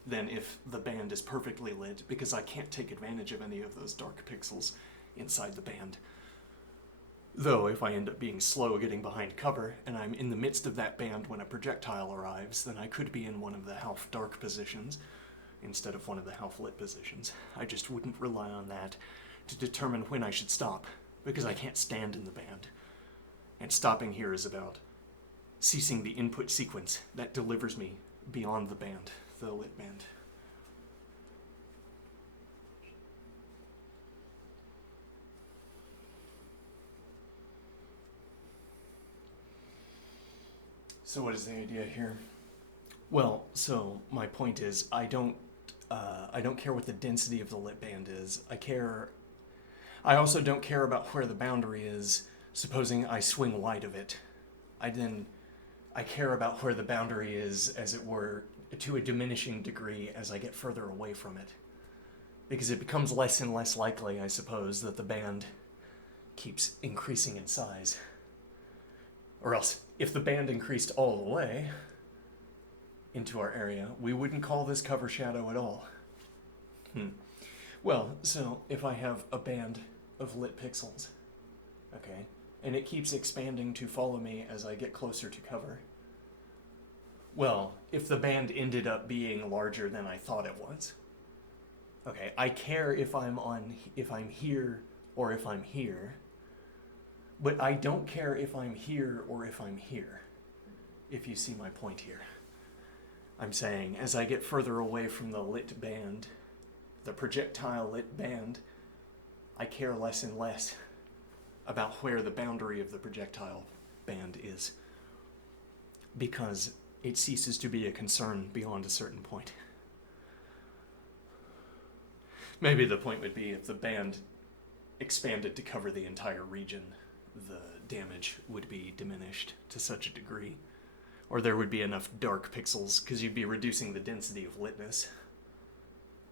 than if the band is perfectly lit, because I can't take advantage of any of those dark pixels inside the band. Though, if I end up being slow getting behind cover, and I'm in the midst of that band when a projectile arrives, then I could be in one of the half-dark positions instead of one of the half-lit positions. I just wouldn't rely on that to determine when I should stop, because I can't stand in the band. And stopping here is about ceasing the input sequence that delivers me beyond the band, the lit band. So what is the idea here? Well, so my point is, I don't care what the density of the lit band is. I also don't care about where the boundary is, supposing I swing wide of it. I care about where the boundary is, as it were, to a diminishing degree as I get further away from it. Because it becomes less and less likely, I suppose, that the band keeps increasing in size. Or else, if the band increased all the way into our area, we wouldn't call this cover shadow at all. Well, so if I have a band of lit pixels, okay, and it keeps expanding to follow me as I get closer to cover, well, if the band ended up being larger than I thought it was, okay, I care if I'm here or if I'm here, but I don't care if I'm here or if I'm here, if you see my point here. I'm saying, as I get further away from the lit band, the projectile lit band, I care less and less about where the boundary of the projectile band is, because it ceases to be a concern beyond a certain point. Maybe the point would be if the band expanded to cover the entire region, the damage would be diminished to such a degree. Or there would be enough dark pixels, because you'd be reducing the density of litness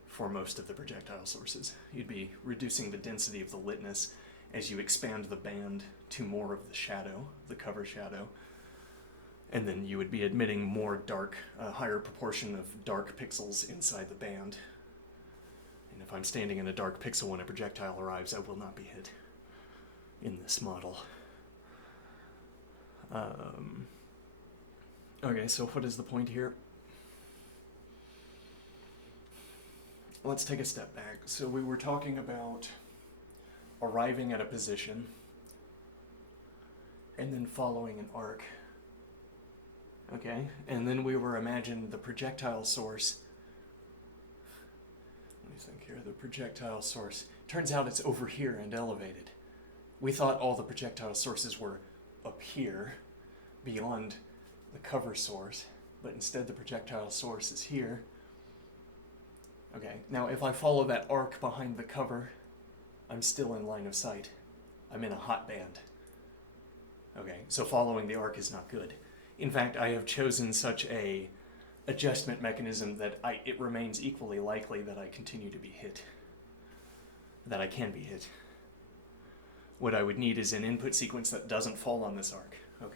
for most of the projectile sources. You'd be reducing the density of the litness as you expand the band to more of the shadow, the cover shadow. And then you would be admitting more dark, a higher proportion of dark pixels inside the band. And if I'm standing in a dark pixel when a projectile arrives, I will not be hit in this model. Okay, so what is the point here? Let's take a step back. So we were talking about arriving at a position and then following an arc. Okay, and then we were imagining the projectile source. Let me think here. The projectile source. Turns out it's over here and elevated. We thought all the projectile sources were up here, beyond the cover source, but instead the projectile source is here. Okay, now if I follow that arc behind the cover, I'm still in line of sight. I'm in a hot band. Okay, so following the arc is not good. In fact, I have chosen such a adjustment mechanism that it remains equally likely that I continue to be hit, that I can be hit. What I would need is an input sequence that doesn't fall on this arc. Okay.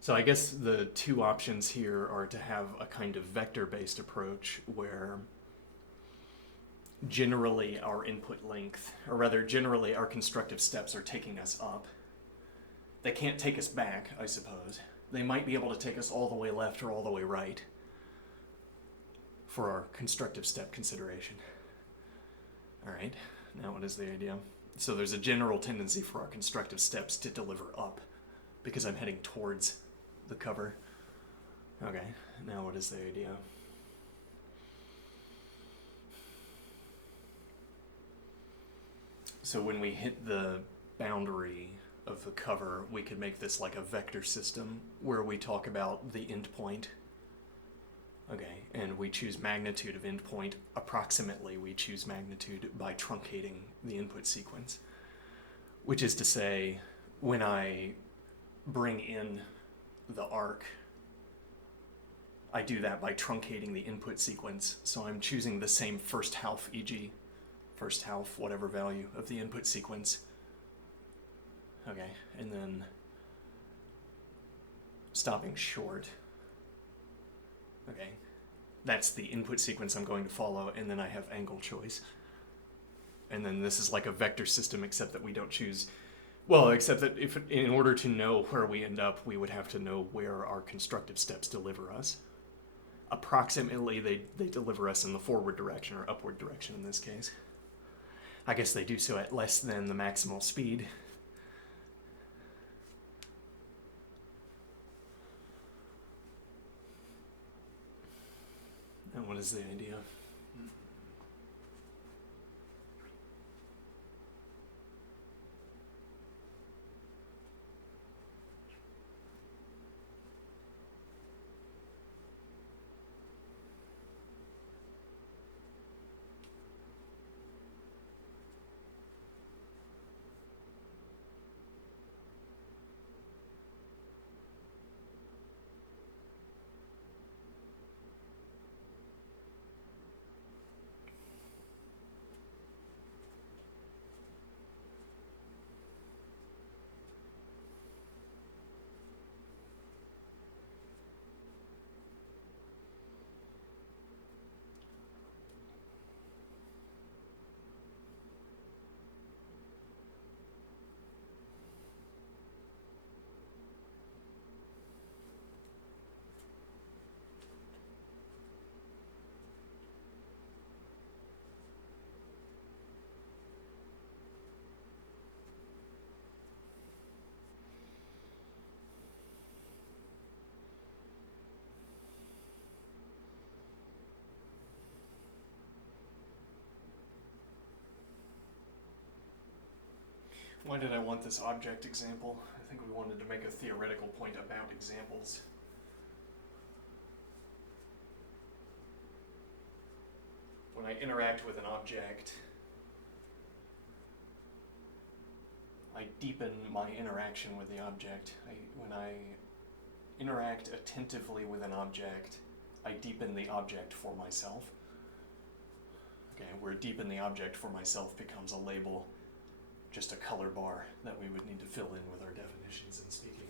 So I guess the two options here are to have a kind of vector-based approach where generally our input length, or rather generally our constructive steps are taking us up. They can't take us back, I suppose. They might be able to take us all the way left or all the way right for our constructive step consideration. All right, now what is the idea? So there's a general tendency for our constructive steps to deliver up because I'm heading towards the cover. Okay, now what is the idea? So when we hit the boundary of the cover, we could make this like a vector system where we talk about the endpoint. Okay, and we choose magnitude of endpoint. Approximately, we choose magnitude by truncating the input sequence. Which is to say, when I bring in the arc, I do that by truncating the input sequence. So I'm choosing the same first half, e.g., first half, whatever value of the input sequence. Okay, and then stopping short. Okay, that's the input sequence I'm going to follow, and then I have angle choice. And then this is like a vector system, except that we don't choose, well, except that if in order to know where we end up, we would have to know where our constructive steps deliver us. approximately they deliver us in the forward direction, or upward direction in this case. I guess they do so at less than the maximal speed. And what is the idea? Why did I want this object example? I think we wanted to make a theoretical point about examples. When I interact with an object, I deepen my interaction with the object. When I interact attentively with an object, I deepen the object for myself. Okay, where deepen the object for myself becomes a label, just a color bar that we would need to fill in with our definitions and speaking.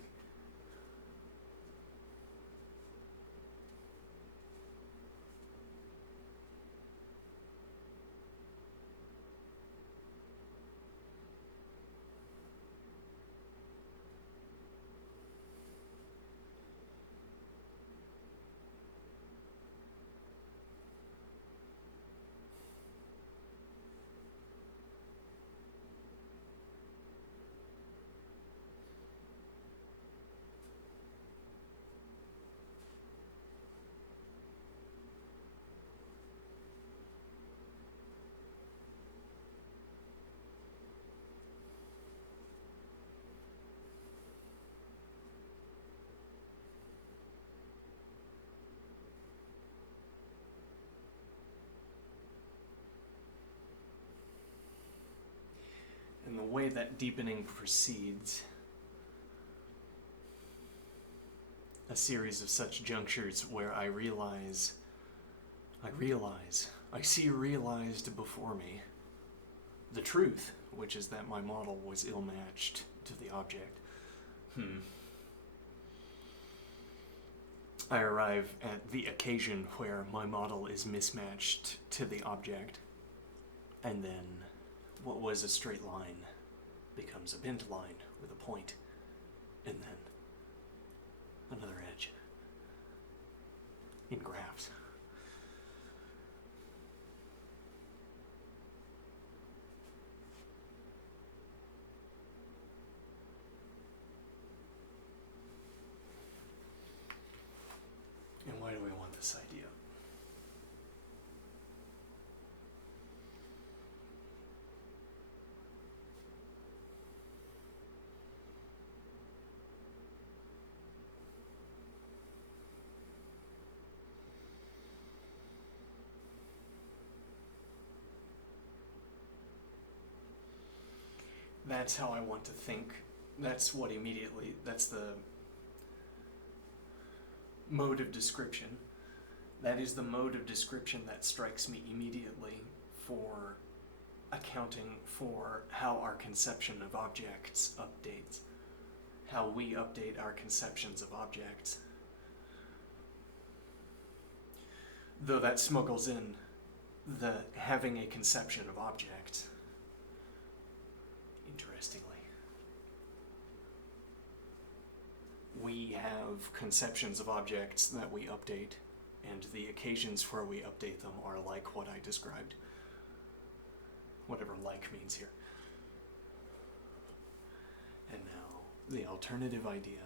And the way that deepening proceeds, a series of such junctures where I see realized before me the truth, which is that my model was ill-matched to the object. I arrive at the occasion where my model is mismatched to the object, and then what was a straight line becomes a bent line with a point, and then another edge in graphs. And why do we want this idea? That's how I want to think. That's the mode of description. That is the mode of description that strikes me immediately for accounting for how our conception of objects updates, how we update our conceptions of objects. Though that smuggles in the having a conception of objects. Interestingly, we have conceptions of objects that we update and the occasions where we update them are like what I described. Whatever like means here. And now, the alternative idea.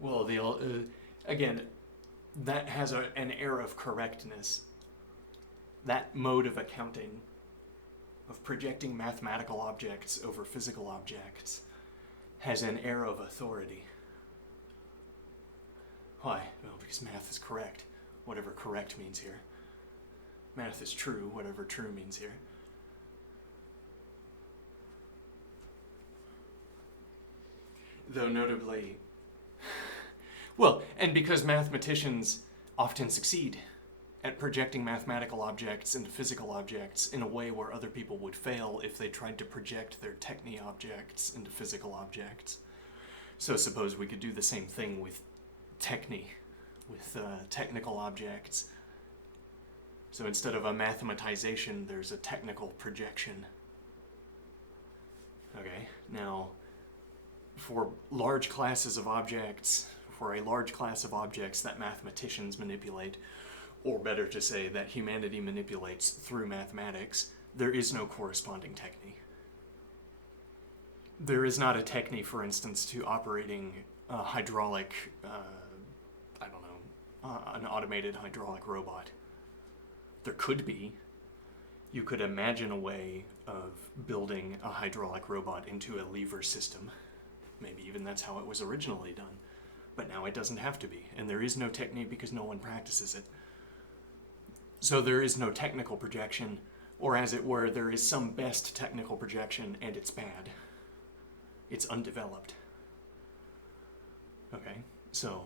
Well, again, that has an air of correctness. That mode of accounting, of projecting mathematical objects over physical objects, has an air of authority. Why? Well, because math is correct, whatever correct means here. Math is true, whatever true means here. Though notably, well, and because mathematicians often succeed at projecting mathematical objects into physical objects in a way where other people would fail if they tried to project their techni objects into physical objects. So suppose we could do the same thing with techni, with technical objects. So instead of a mathematization, there's a technical projection. Okay, now for large classes of objects, for a large class of objects that mathematicians manipulate, or better to say that humanity manipulates through mathematics, there is no corresponding technique. There is not a technique, for instance, to operating a hydraulic, an automated hydraulic robot. There could be. You could imagine a way of building a hydraulic robot into a lever system. Maybe even that's how it was originally done. But now it doesn't have to be. And there is no technique because no one practices it. So there is no technical projection, or as it were, there is some best technical projection and it's bad. It's undeveloped. Okay, so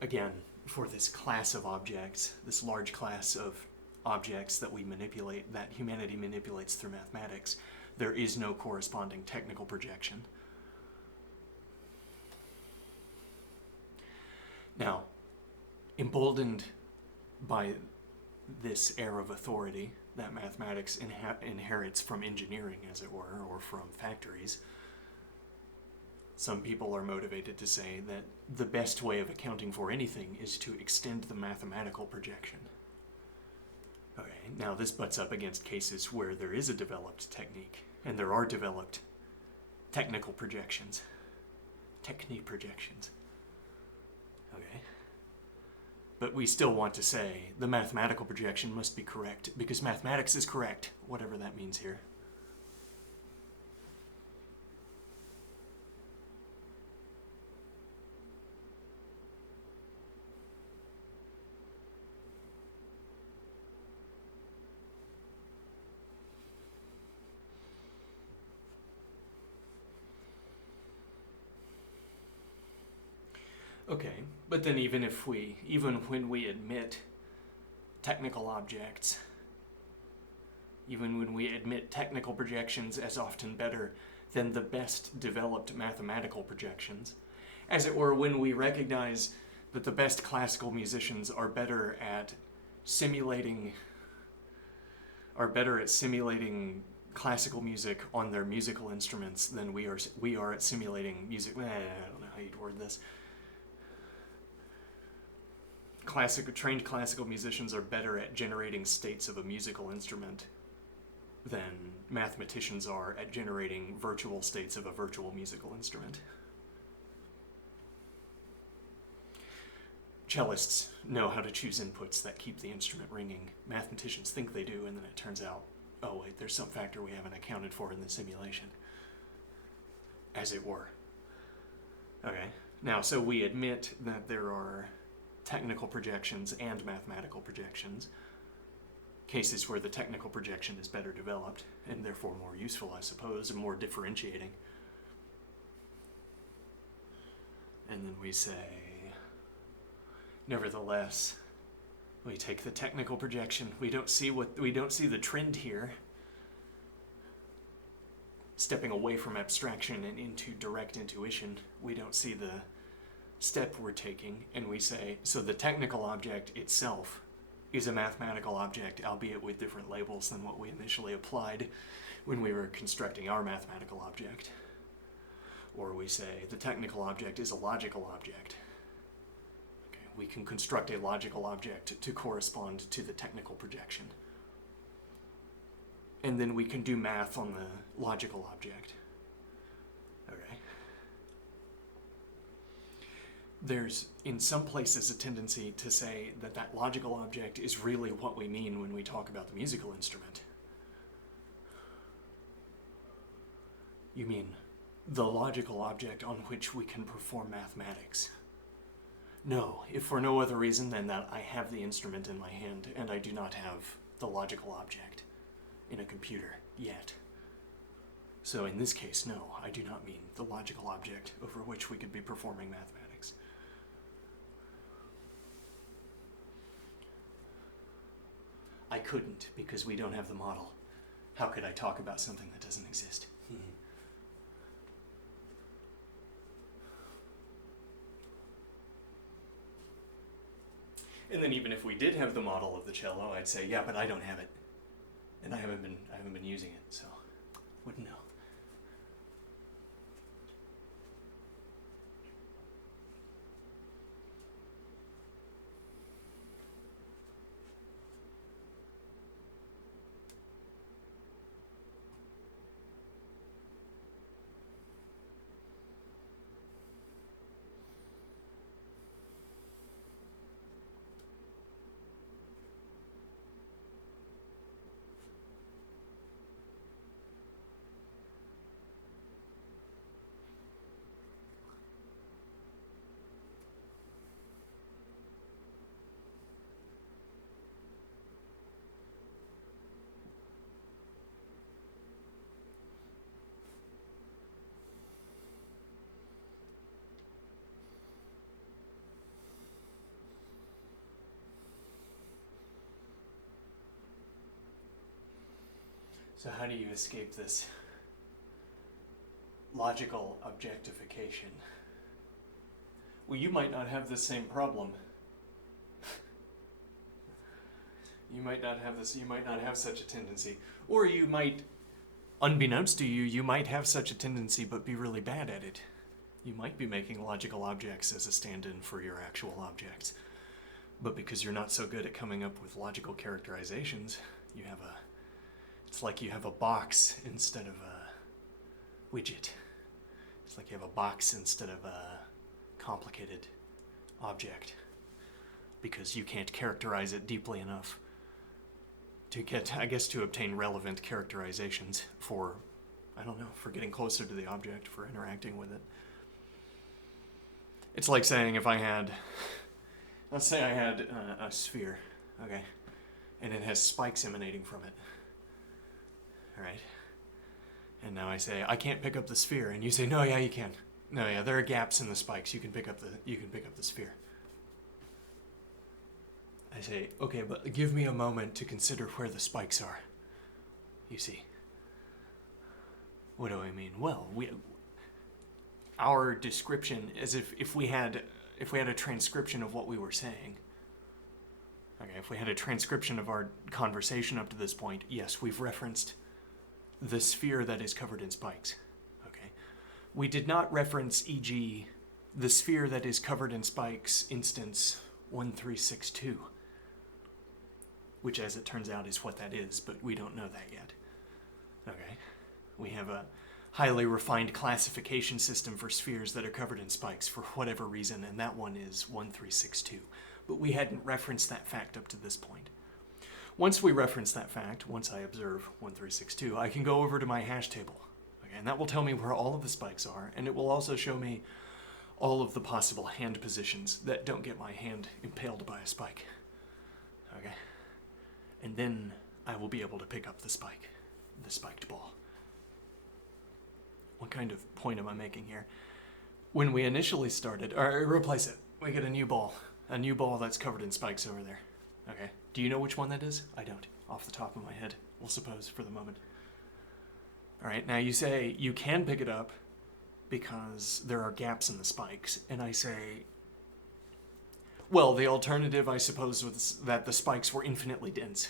again, for this class of objects, this large class of objects that we manipulate, that humanity manipulates through mathematics, there is no corresponding technical projection. Now, emboldened by this air of authority that mathematics inherits from engineering, as it were, or from factories, some people are motivated to say that the best way of accounting for anything is to extend the mathematical projection. Okay, now this butts up against cases where there is a developed technique, and there are developed technical projections, technique projections. Okay? But we still want to say the mathematical projection must be correct, because mathematics is correct, whatever that means here. Okay, but then even when we admit technical objects, even when we admit technical projections as often better than the best developed mathematical projections, as it were, when we recognize that the best classical musicians are better at simulating classical music on their musical instruments than we are at simulating music. I don't know how you'd word this. Trained classical musicians are better at generating states of a musical instrument than mathematicians are at generating virtual states of a virtual musical instrument. Cellists know how to choose inputs that keep the instrument ringing. Mathematicians think they do, and then it turns out, oh wait, there's some factor we haven't accounted for in the simulation. As it were. Okay, now so we admit that there are technical projections and mathematical projections, cases where the technical projection is better developed and therefore more useful, I suppose, and more differentiating. And then we say, nevertheless, we take the technical projection. We don't see the trend here. Stepping away from abstraction and into direct intuition, we don't see the step we're taking, and we say, so the technical object itself is a mathematical object, albeit with different labels than what we initially applied when we were constructing our mathematical object. Or we say the technical object is a logical object. Okay, We can construct a logical object to correspond to the technical projection. And then we can do math on the logical object. Okay. There's, in some places, a tendency to say that that logical object is really what we mean when we talk about the musical instrument. You mean the logical object on which we can perform mathematics? No, if for no other reason than that I have the instrument in my hand and I do not have the logical object in a computer yet. So in this case, no, I do not mean the logical object over which we could be performing mathematics. I couldn't, because we don't have the model. How could I talk about something that doesn't exist? And then even if we did have the model of the cello, I'd say, yeah, but I don't have it. And I haven't been using it, so wouldn't know. So how do you escape this logical objectification? Well, you might not have the same problem. You might not have this, you might not have such a tendency. Or you might, unbeknownst to you, you might have such a tendency but be really bad at it. You might be making logical objects as a stand-in for your actual objects. But because you're not so good at coming up with logical characterizations, you have it's like you have a box instead of a widget. It's like you have a box instead of a complicated object, because you can't characterize it deeply enough to get, I guess, to obtain relevant characterizations for, I don't know, for getting closer to the object, for interacting with it. It's like saying if I had, let's say I had a sphere, okay, and it has spikes emanating from it. All right. And now I say, I can't pick up the sphere. And you say, no, yeah, you can. No, yeah, there are gaps in the spikes. You can pick up the sphere. I say, okay, but give me a moment to consider where the spikes are. You see. What do I mean? Well, our description, as if we had a transcription of what we were saying. Okay, if we had a transcription of our conversation up to this point, yes, we've referenced the sphere that is covered in spikes. Okay. We did not reference, e.g., the sphere that is covered in spikes, instance 1362, which, as it turns out, is what that is, but we don't know that yet. Okay. We have a highly refined classification system for spheres that are covered in spikes for whatever reason, and that one is 1362. But we hadn't referenced that fact up to this point. Once we reference that fact, once I observe 1362, I can go over to my hash table. Okay, and that will tell me where all of the spikes are, and it will also show me all of the possible hand positions that don't get my hand impaled by a spike. Okay? And then I will be able to pick up the spike, the spiked ball. What kind of point am I making here? When we initially started, or replace it, we get a new ball that's covered in spikes over there. Okay. Do you know which one that is? I don't, off the top of my head, we'll suppose for the moment. All right, now you say you can pick it up because there are gaps in the spikes, and I say, well, the alternative, I suppose, was that the spikes were infinitely dense.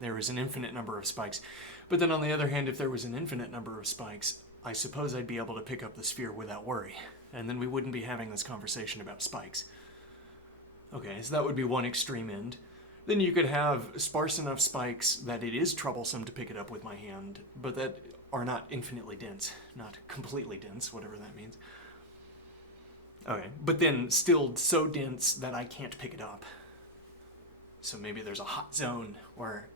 There is an infinite number of spikes. But then on the other hand, if there was an infinite number of spikes, I suppose I'd be able to pick up the sphere without worry, and then we wouldn't be having this conversation about spikes. Okay, so that would be one extreme end. Then you could have sparse enough spikes that it is troublesome to pick it up with my hand, but that are not infinitely dense, not completely dense, whatever that means. Okay, but then still so dense that I can't pick it up. So maybe there's a hot zone where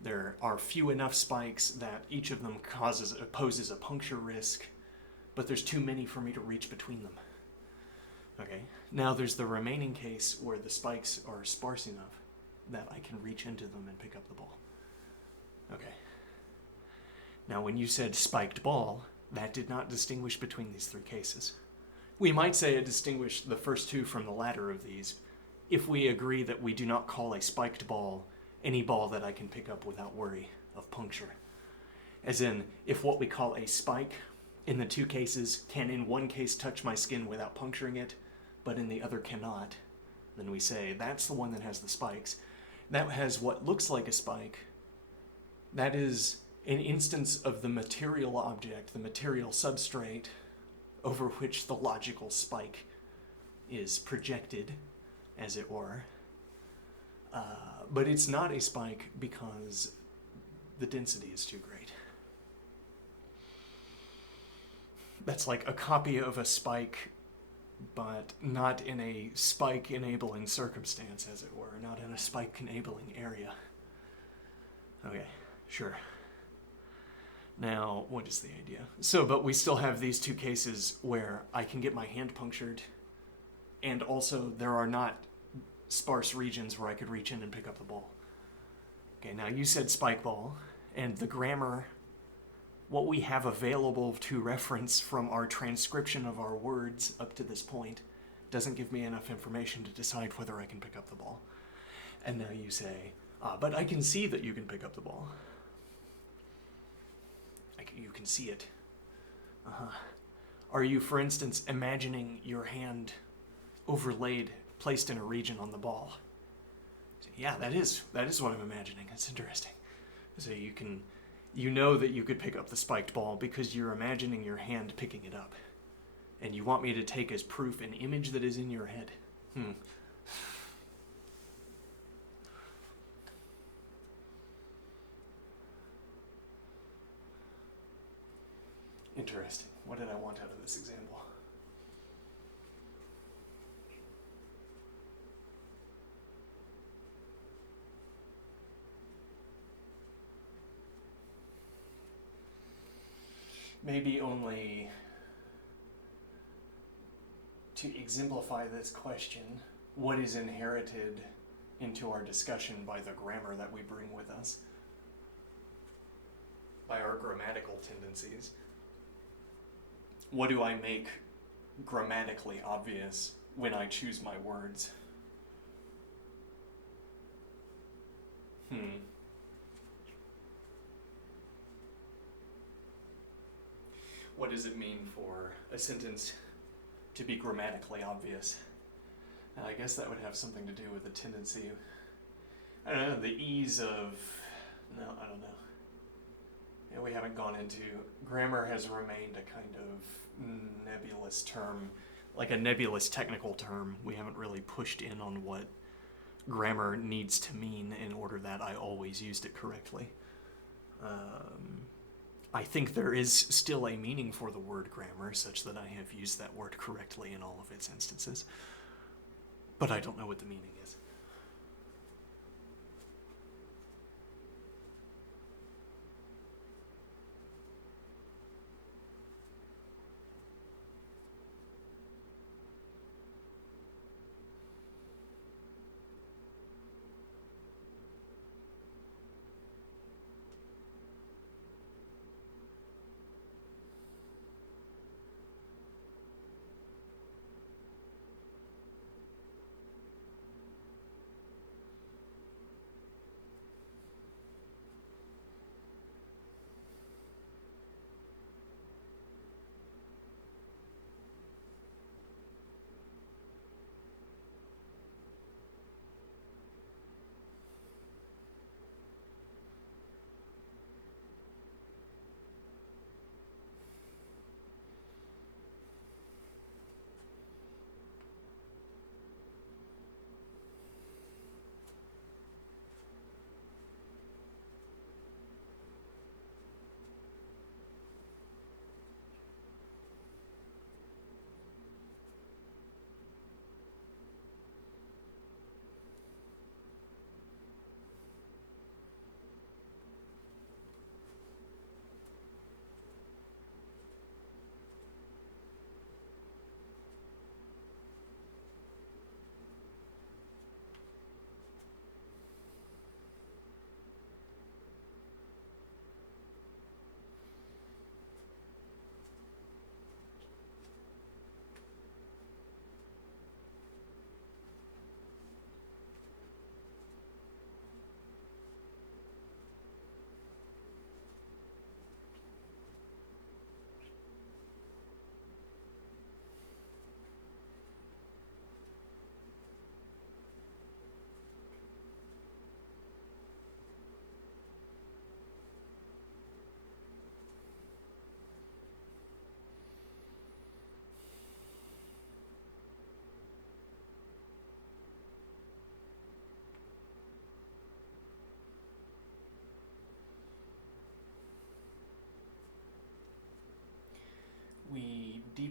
there are few enough spikes that each of them poses a puncture risk, but there's too many for me to reach between them. Okay, now there's the remaining case where the spikes are sparse enough that I can reach into them and pick up the ball. Okay. Now when you said spiked ball, that did not distinguish between these three cases. We might say it distinguished the first two from the latter of these, if we agree that we do not call a spiked ball any ball that I can pick up without worry of puncture. As in, if what we call a spike in the two cases can in one case touch my skin without puncturing it, but in the other cannot, then we say that's the one that has the spikes. That has what looks like a spike. That is an instance of the material object, the material substrate, over which the logical spike is projected, as it were. But it's not a spike because the density is too great. That's like a copy of a spike, but not in a spike-enabling circumstance, as it were, not in a spike-enabling area. Okay, sure. Now, what is the idea? So, but we still have these two cases where I can get my hand punctured, and also there are not sparse regions where I could reach in and pick up the ball. Okay, now you said spike ball, and the grammar, what we have available to reference from our transcription of our words up to this point, doesn't give me enough information to decide whether I can pick up the ball. And now you say, but I can see that you can pick up the ball. You can see it. Are you, for instance, imagining your hand overlaid, placed in a region on the ball? Yeah, that is what I'm imagining. That's interesting. So you know that you could pick up the spiked ball because you're imagining your hand picking it up. And you want me to take as proof an image that is in your head. Interesting. What did I want out of this example? Maybe only to exemplify this question, what is inherited into our discussion by the grammar that we bring with us, by our grammatical tendencies. What do I make grammatically obvious when I choose my words? What does it mean for a sentence to be grammatically obvious? And I guess that would have something to do with the tendency, I don't know, the ease of, no, I don't know. Yeah, we haven't gone into, grammar has remained a kind of nebulous term, like a nebulous technical term. We haven't really pushed in on what grammar needs to mean in order that I always used it correctly. I think there is still a meaning for the word grammar, such that I have used that word correctly in all of its instances. But I don't know what the meaning is.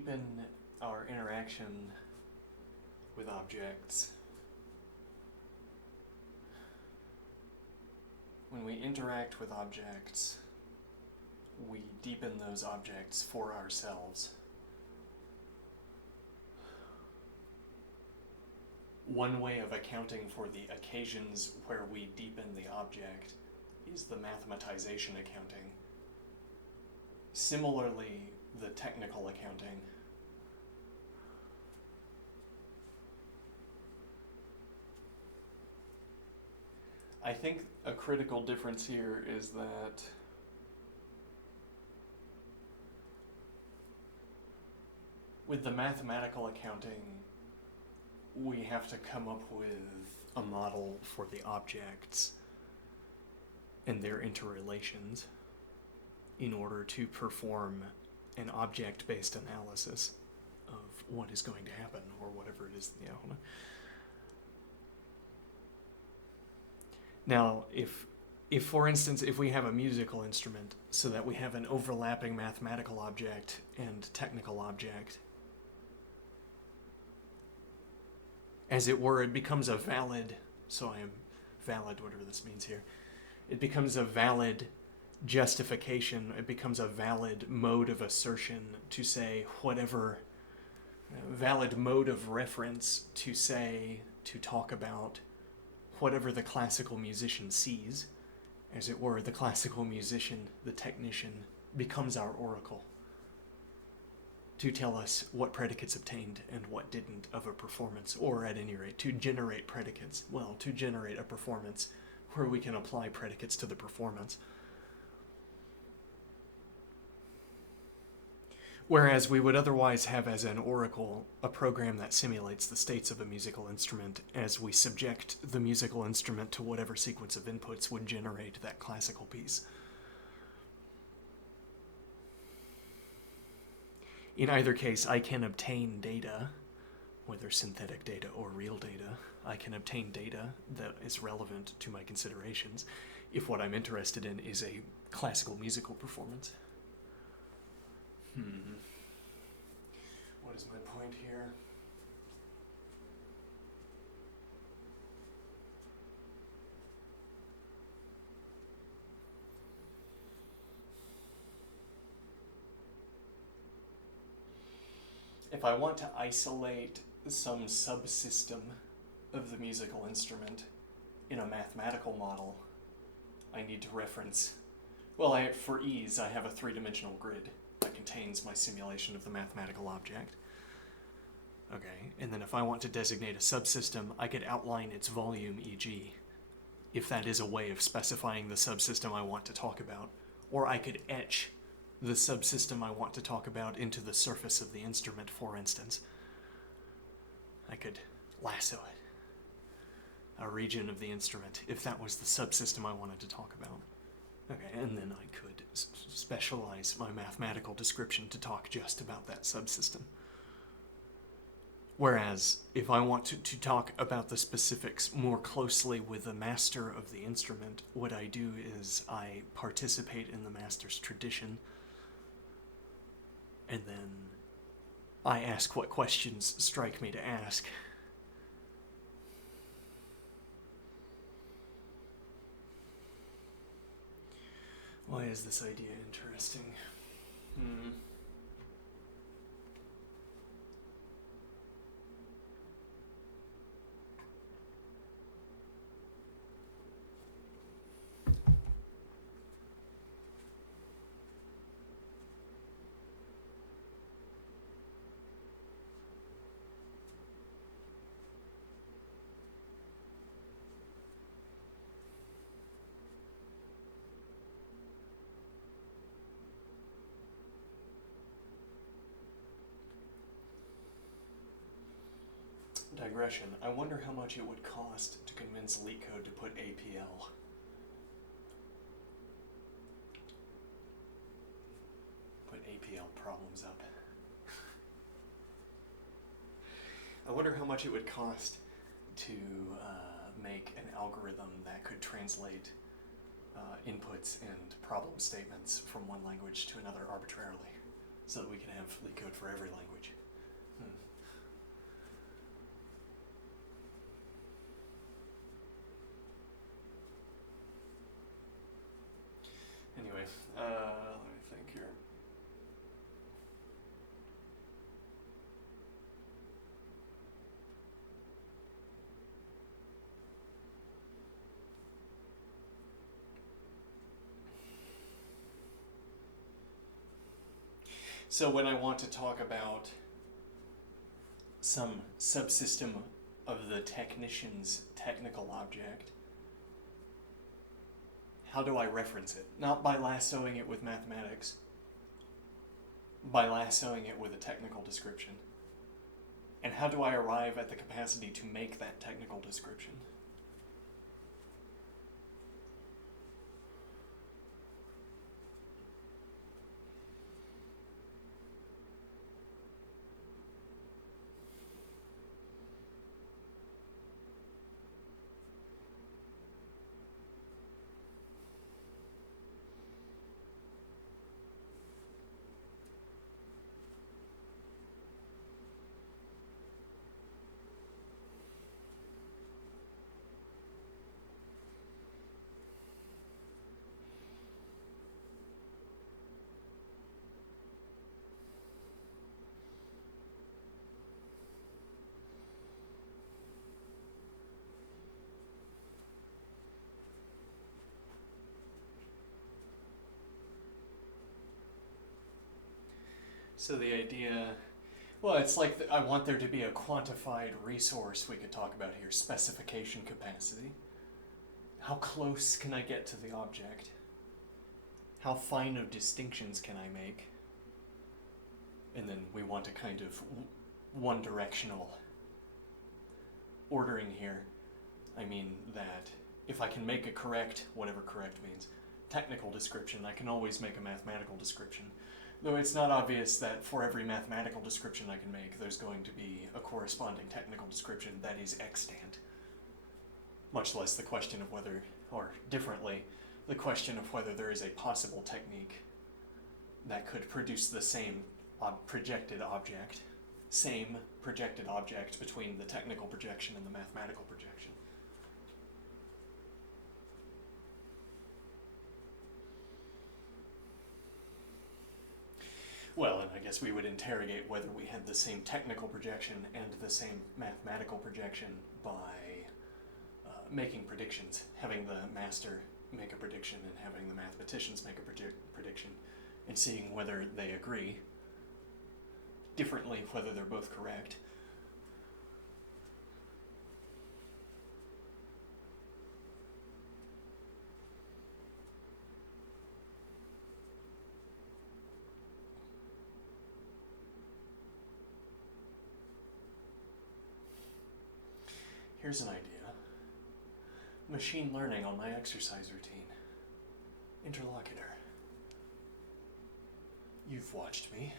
deepen our interaction with objects, when we interact with objects, we deepen those objects for ourselves. One way of accounting for the occasions where we deepen the object is the mathematization accounting. Similarly, the technical accounting. I think a critical difference here is that with the mathematical accounting, we have to come up with a model for the objects and their interrelations in order to perform an object-based analysis of what is going to happen, or whatever it is. Now, if for instance, if we have a musical instrument so that we have an overlapping mathematical object and technical object, as it were, it becomes a valid, whatever this means here, it becomes a valid justification, it becomes a valid mode of assertion to say whatever, valid mode of reference to say, to talk about whatever the classical musician sees. As it were, the classical musician, the technician, becomes our oracle to tell us what predicates obtained and what didn't of a performance, or at any rate, to generate predicates, to generate a performance where we can apply predicates to the performance. Whereas we would otherwise have as an oracle a program that simulates the states of a musical instrument as we subject the musical instrument to whatever sequence of inputs would generate that classical piece. In either case, I can obtain data, whether synthetic data or real data. I can obtain data that is relevant to my considerations if what I'm interested in is a classical musical performance. What is my point here? If I want to isolate some subsystem of the musical instrument in a mathematical model, I need to reference, for ease, I have a three-dimensional grid that contains my simulation of the mathematical object. Okay, and then if I want to designate a subsystem, I could outline its volume, e.g., if that is a way of specifying the subsystem I want to talk about. Or I could etch the subsystem I want to talk about into the surface of the instrument, for instance. I could lasso it, a region of the instrument, if that was the subsystem I wanted to talk about. Okay, and then I could specialize my mathematical description to talk just about that subsystem. Whereas, if I want to talk about the specifics more closely with the master of the instrument, what I do is I participate in the master's tradition, and then I ask what questions strike me to ask. Why is this idea interesting? Digression. I wonder how much it would cost to convince LeetCode to put APL. Put APL problems up. I wonder how much it would cost to make an algorithm that could translate inputs and problem statements from one language to another arbitrarily. so that we can have LeetCode for every language. Anyway, let me think here. So when I want to talk about some subsystem of the technician's technical object, how do I reference it? Not by lassoing it with mathematics, by lassoing it with a technical description. And how do I arrive at the capacity to make that technical description? So the idea, well, it's like I want there to be a quantified resource we could talk about here, specification capacity. How close can I get to the object? How fine of distinctions can I make? And then we want a kind of one-directional ordering here. I mean that if I can make a correct, whatever correct means, technical description, I can always make a mathematical description. Though it's not obvious that for every mathematical description I can make, there's going to be a corresponding technical description that is extant. Much less the question of whether, or differently, the question of whether there is a possible technique that could produce the same projected object, same projected object between the technical projection and the mathematical projection. Well, and I guess we would interrogate whether we had the same technical projection and the same mathematical projection by making predictions, having the master make a prediction and having the mathematicians make a prediction, and seeing whether they agree, differently whether they're both correct. Here's an idea. Machine learning on my exercise routine. Interlocutor. You've watched me.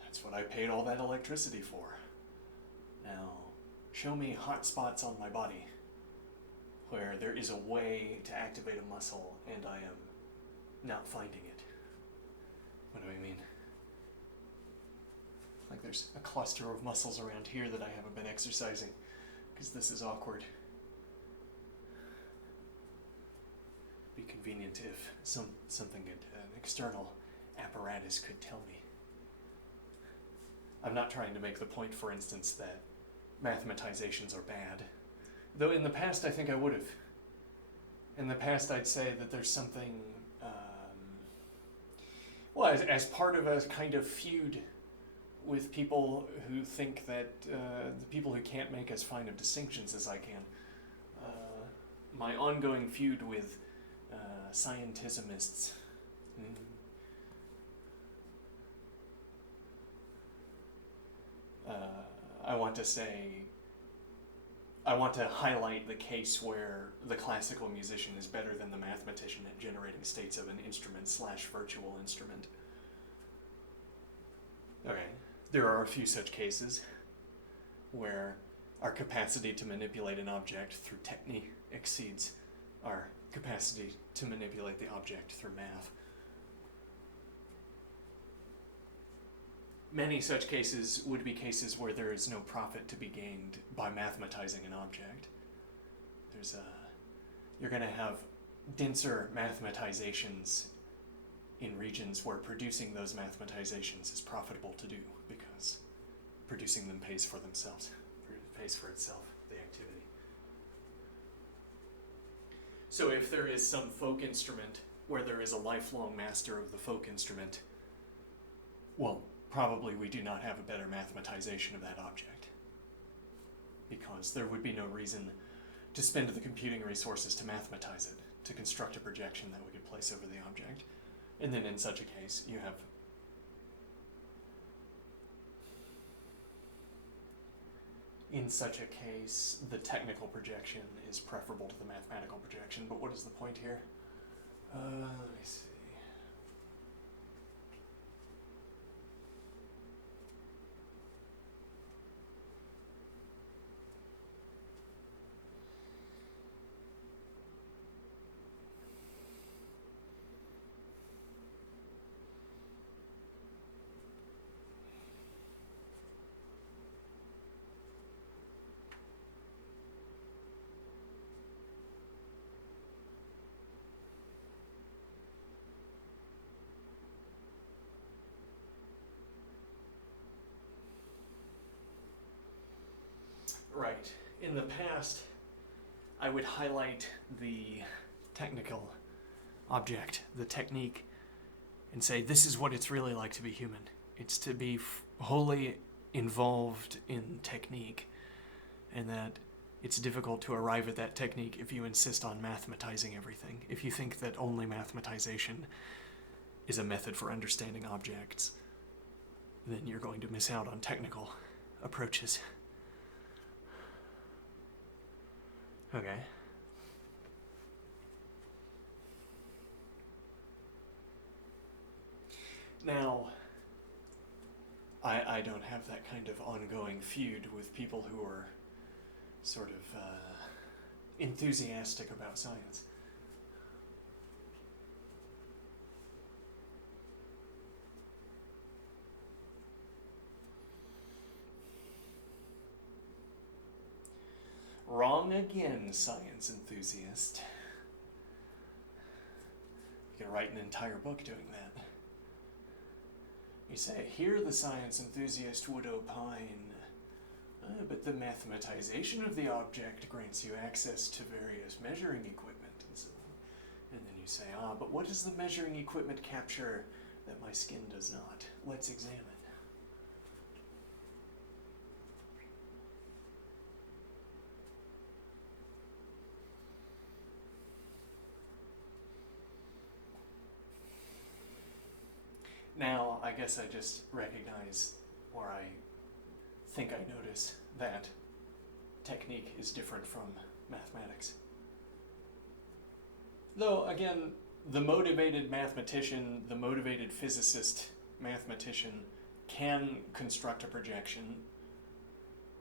That's what I paid all that electricity for. Now, show me hot spots on my body where there is a way to activate a muscle and I am not finding it. What do I mean? Like there's a cluster of muscles around here that I haven't been exercising because this is awkward. Be convenient if something, an external apparatus could tell me. I'm not trying to make the point, for instance, that mathematizations are bad. Though in the past I think I would have. In the past I'd say that there's something, well, as part of a kind of feud with people who think that the people who can't make as fine of distinctions as I can. My ongoing feud with scientismists. I want to highlight the case where the classical musician is better than the mathematician at generating states of an instrument / virtual instrument. Okay, there are a few such cases where our capacity to manipulate an object through technique exceeds our capacity to manipulate the object through math. Many such cases would be cases where there is no profit to be gained by mathematizing an object. You're going to have denser mathematizations in regions where producing those mathematizations is profitable to do, because producing them pays for themselves, pays for itself, the activity. So if there is some folk instrument where there is a lifelong master of the folk instrument, well, probably we do not have a better mathematization of that object, because there would be no reason to spend the computing resources to mathematize it, to construct a projection that we could place over the object. And then in such a case, you have the technical projection is preferable to the mathematical projection. But what is the point here? Let me see. Right. In the past, I would highlight the technical object, the technique, and say, this is what it's really like to be human. It's to be wholly involved in technique, and that it's difficult to arrive at that technique if you insist on mathematizing everything. If you think that only mathematization is a method for understanding objects, then you're going to miss out on technical approaches. Okay. Now, I don't have that kind of ongoing feud with people who are sort of enthusiastic about science. Wrong again, science enthusiast. You can write an entire book doing that. You say, here the science enthusiast would opine, but the mathematization of the object grants you access to various measuring equipment and so on. And then you say, but what does the measuring equipment capture that my skin does not? Let's examine. Now, I guess I just recognize, or I think I notice, that technique is different from mathematics. Though, again, the motivated mathematician, the motivated physicist mathematician can construct a projection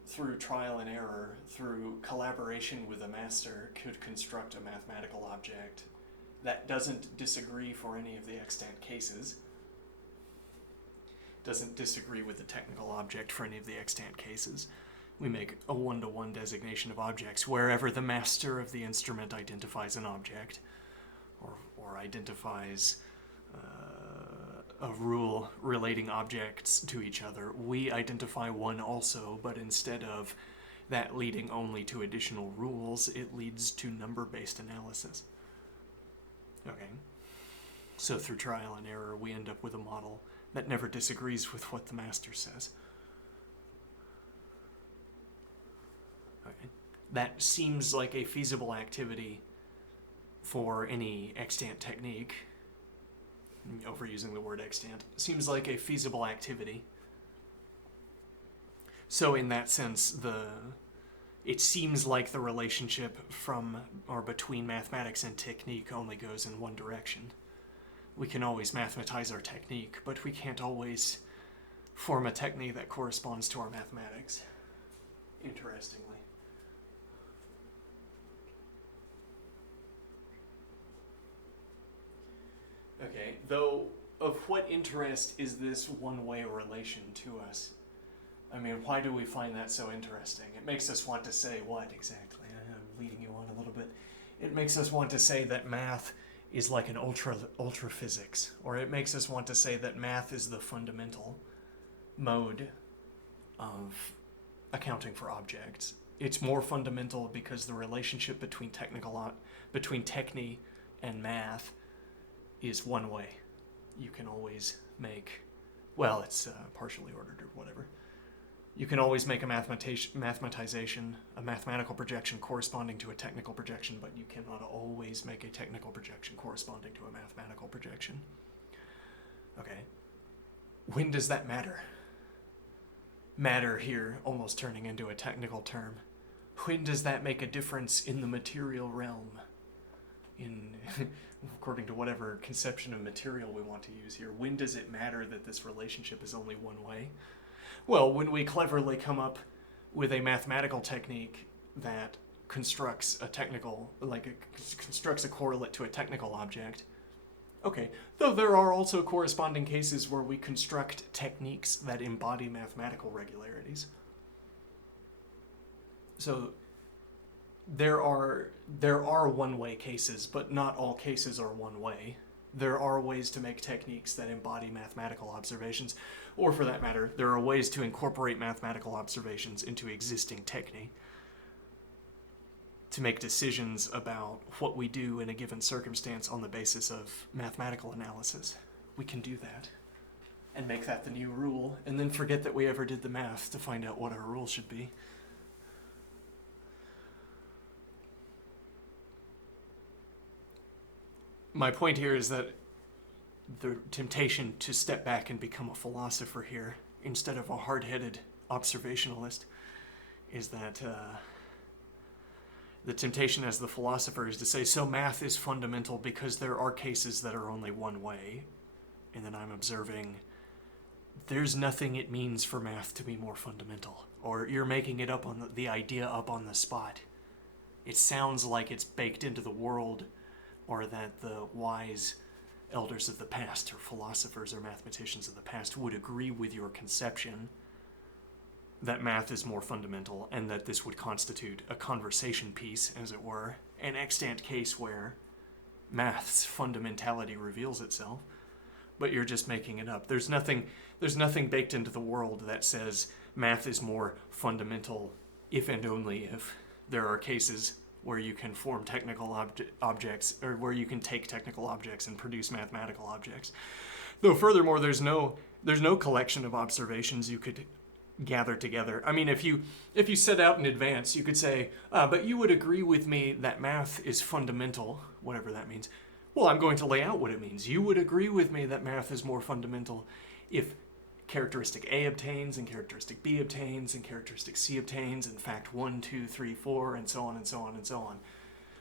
through trial and error, through collaboration with a master, could construct a mathematical object that doesn't disagree for any of the extant cases, doesn't disagree with the technical object for any of the extant cases. We make a one-to-one designation of objects wherever the master of the instrument identifies an object, or identifies a rule relating objects to each other. We identify one also, but instead of that leading only to additional rules, it leads to number-based analysis. Okay. So through trial and error, we end up with a model that never disagrees with what the master says. Okay. That seems like a feasible activity for any extant technique. Overusing the word extant. Seems like a feasible activity. So in that sense, it seems like the relationship from or between mathematics and technique only goes in one direction. We can always mathematize our technique, but we can't always form a technique that corresponds to our mathematics, interestingly. Okay, though of what interest is this one-way relation to us? I mean, why do we find that so interesting? It makes us want to say what exactly? I'm leading you on a little bit. It makes us want to say that math is like an ultra physics, or it makes us want to say that math is the fundamental mode of accounting for objects. It's more fundamental because the relationship between techne and math is one way. You can always make, well, it's partially ordered or whatever. You can always make a mathematization, a mathematical projection corresponding to a technical projection, but you cannot always make a technical projection corresponding to a mathematical projection. Okay. When does that matter? Matter here almost turning into a technical term. When does that make a difference in the material realm? In according to whatever conception of material we want to use here, when does it matter that this relationship is only one way? Well, when we cleverly come up with a mathematical technique that constructs a constructs a correlate to a technical object. Okay, though there are also corresponding cases where we construct techniques that embody mathematical regularities. So there are one-way cases, but not all cases are one-way. There are ways to make techniques that embody mathematical observations, or for that matter, there are ways to incorporate mathematical observations into existing technique to make decisions about what we do in a given circumstance on the basis of mathematical analysis. We can do that and make that the new rule, and then forget that we ever did the math to find out what our rule should be. My point here is that the temptation to step back and become a philosopher here, instead of a hard-headed observationalist, is that the temptation as the philosopher is to say, so math is fundamental because there are cases that are only one way, and then I'm observing there's nothing it means for math to be more fundamental, or you're making it up on the idea up on the spot. It sounds like it's baked into the world, or that the wise elders of the past, or philosophers or mathematicians of the past, would agree with your conception that math is more fundamental, and that this would constitute a conversation piece, as it were, an extant case where math's fundamentality reveals itself, but you're just making it up. There's nothing baked into the world that says math is more fundamental if and only if there are cases where you can form technical objects, or where you can take technical objects and produce mathematical objects. Though furthermore, there's no collection of observations you could gather together. I mean, if you set out in advance, you could say, but you would agree with me that math is fundamental, whatever that means. Well, I'm going to lay out what it means. You would agree with me that math is more fundamental if characteristic A obtains, and characteristic B obtains, and characteristic C obtains, and fact 1, 2, 3, 4, and so on, and so on, and so on.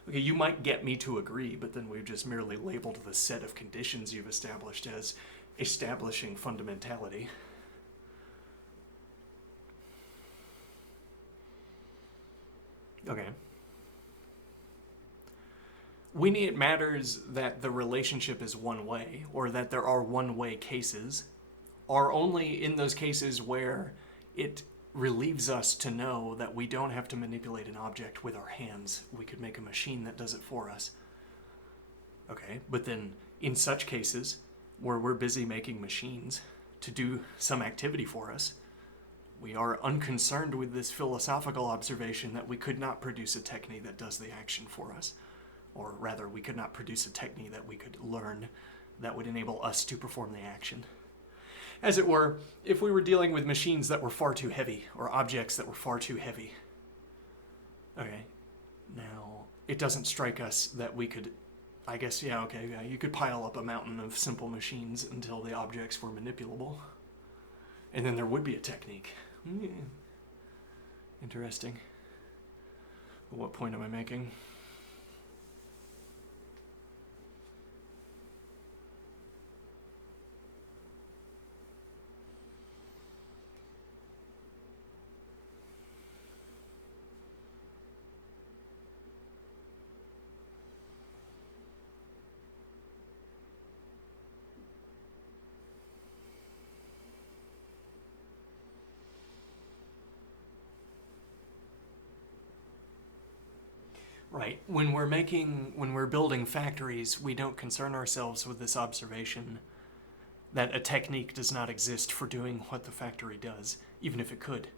Okay, you might get me to agree, but then we've just merely labeled the set of conditions you've established as establishing fundamentality. Okay. When it matters that the relationship is one way, or that there are one-way cases, are only in those cases where it relieves us to know that we don't have to manipulate an object with our hands. We could make a machine that does it for us. Okay, but then in such cases where we're busy making machines to do some activity for us, we are unconcerned with this philosophical observation that we could not produce a technique that does the action for us. Or rather, we could not produce a technique that we could learn that would enable us to perform the action. As it were, if we were dealing with machines that were far too heavy, or objects that were far too heavy. Okay, now, it doesn't strike us that we could, I guess, you could pile up a mountain of simple machines until the objects were manipulable. And then there would be a technique. Interesting. What point am I making? Right. When we're building factories, we don't concern ourselves with this observation that a technique does not exist for doing what the factory does, even if it could.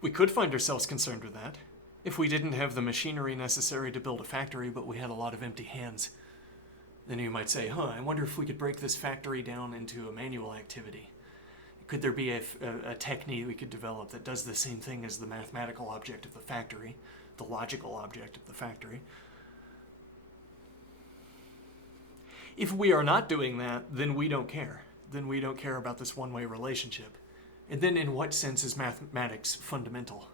We could find ourselves concerned with that if we didn't have the machinery necessary to build a factory, but we had a lot of empty hands. Then you might say, I wonder if we could break this factory down into a manual activity. Could there be a technique we could develop that does the same thing as the mathematical object of the factory, the logical object of the factory? If we are not doing that, then we don't care. Then we don't care about this one-way relationship. And then in what sense is mathematics fundamental?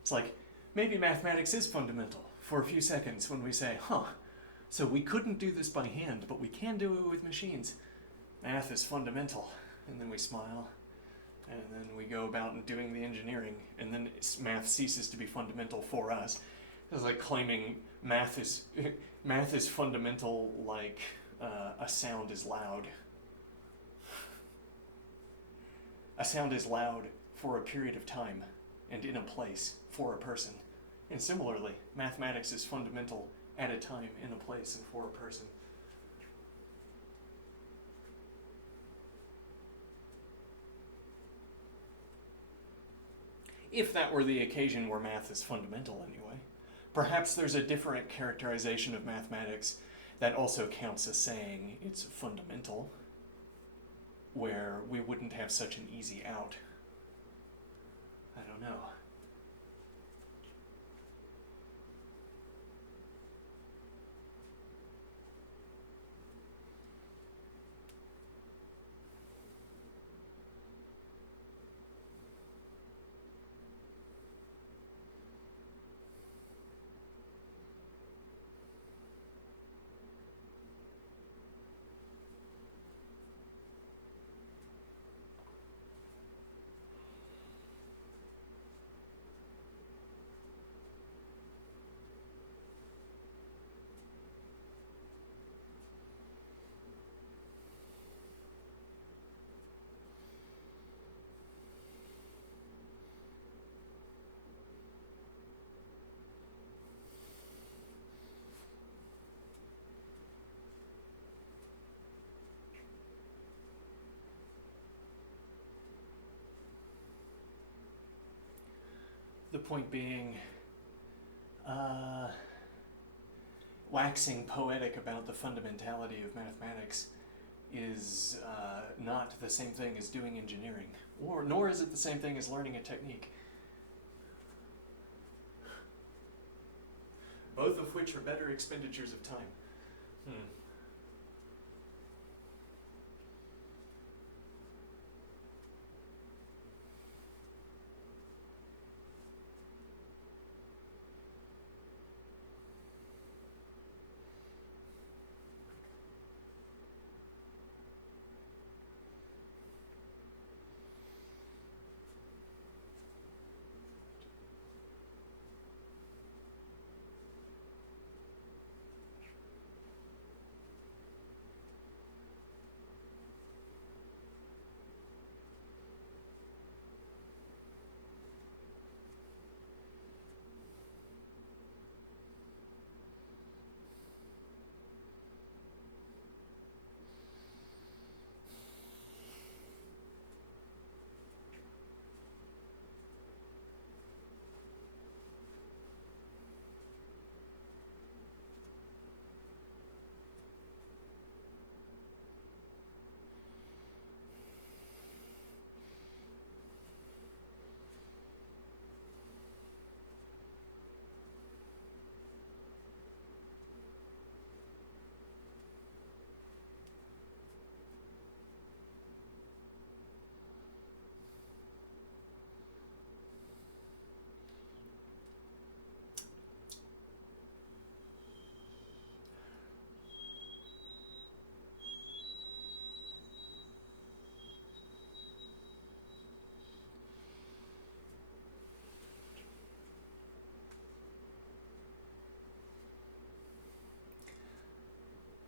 It's like, maybe mathematics is fundamental for a few seconds when we say, so we couldn't do this by hand, but we can do it with machines. Math is fundamental. And then we smile. And then we go about and doing the engineering. And then math ceases to be fundamental for us. It's like claiming math is fundamental like a sound is loud. A sound is loud for a period of time and in a place for a person. And similarly, mathematics is fundamental at a time, in a place, and for a person. If that were the occasion where math is fundamental anyway. Perhaps there's a different characterization of mathematics that also counts as saying it's fundamental, where we wouldn't have such an easy out. I don't know. The point being, waxing poetic about the fundamentality of mathematics is not the same thing as doing engineering, nor is it the same thing as learning a technique. Both of which are better expenditures of time.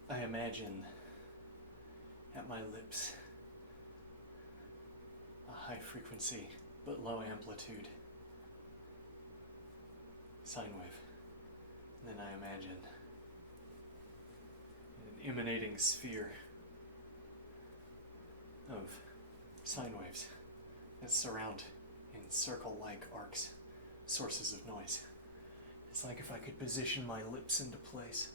I imagine at my lips a high frequency but low amplitude sine wave. And then I imagine an emanating sphere of sine waves that surround in circle-like arcs, sources of noise. It's like if I could position my lips into place.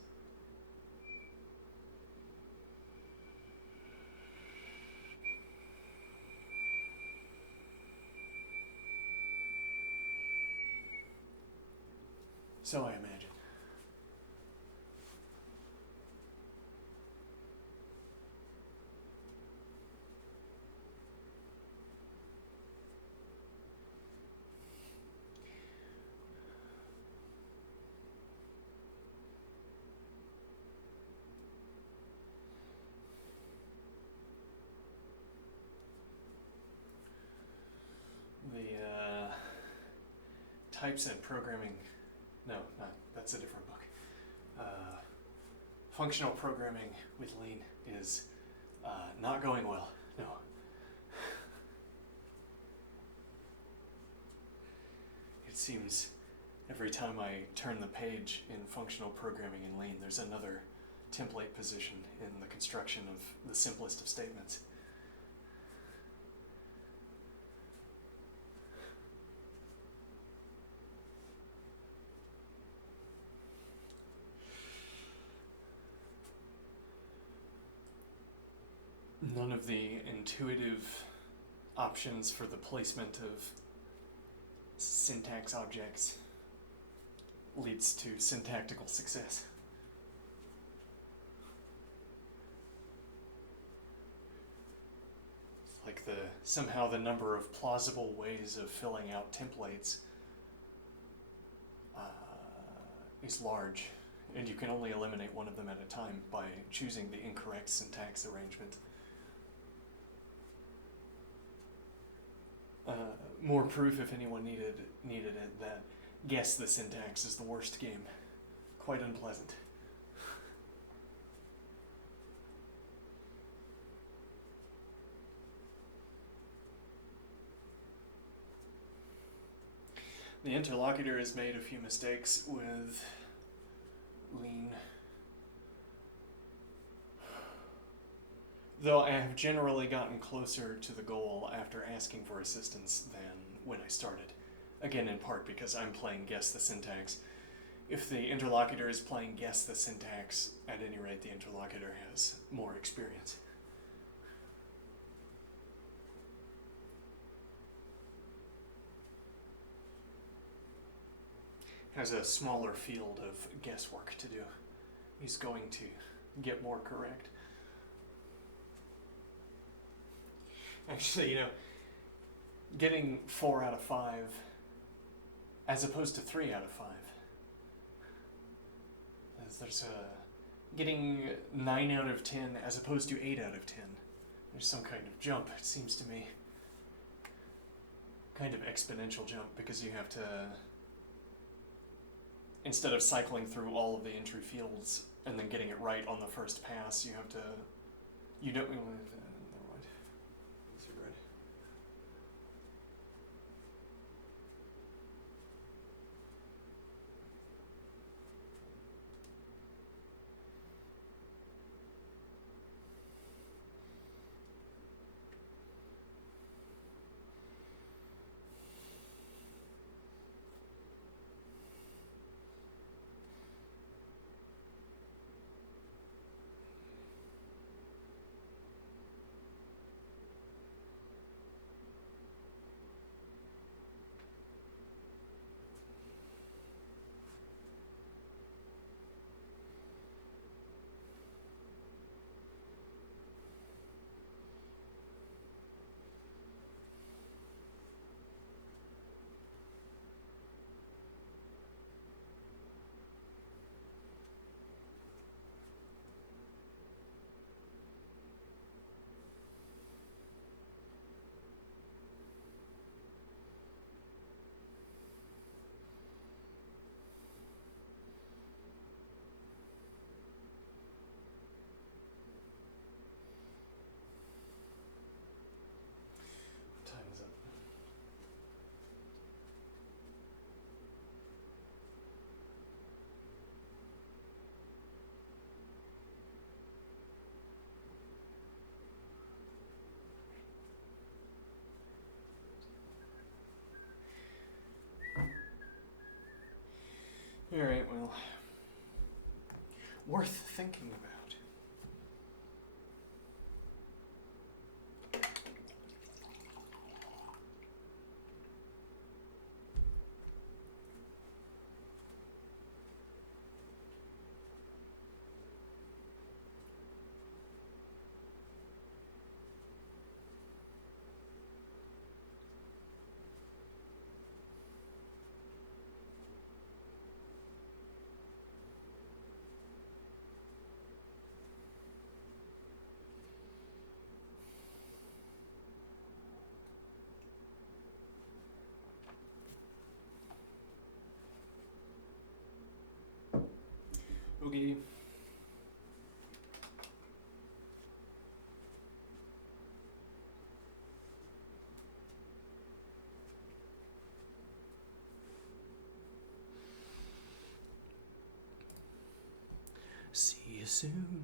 So I imagine. The types and programming, no, that's a different book. Functional programming with Lean is not going well, no. It seems every time I turn the page in functional programming in Lean, there's another template position in the construction of the simplest of statements. None of the intuitive options for the placement of syntax objects leads to syntactical success. It's like somehow the number of plausible ways of filling out templates is large, and you can only eliminate one of them at a time by choosing the incorrect syntax arrangement. More proof, if anyone needed it, that guess the syntax is the worst game. Quite unpleasant. The interlocutor has made a few mistakes with Lean. Though I have generally gotten closer to the goal after asking for assistance than when I started. Again, in part because I'm playing guess the syntax. If the interlocutor is playing guess the syntax, at any rate the interlocutor has more experience. Has a smaller field of guesswork to do. He's going to get more correct. Actually, getting 4 out of 5 as opposed to 3 out of 5. There's getting 9 out of 10 as opposed to 8 out of 10. There's some kind of jump, it seems to me. Kind of exponential jump, because you have to, instead of cycling through all of the entry fields and then getting it right on the first pass, you don't never mind. Alright, well, worth thinking about. Okay. See you soon.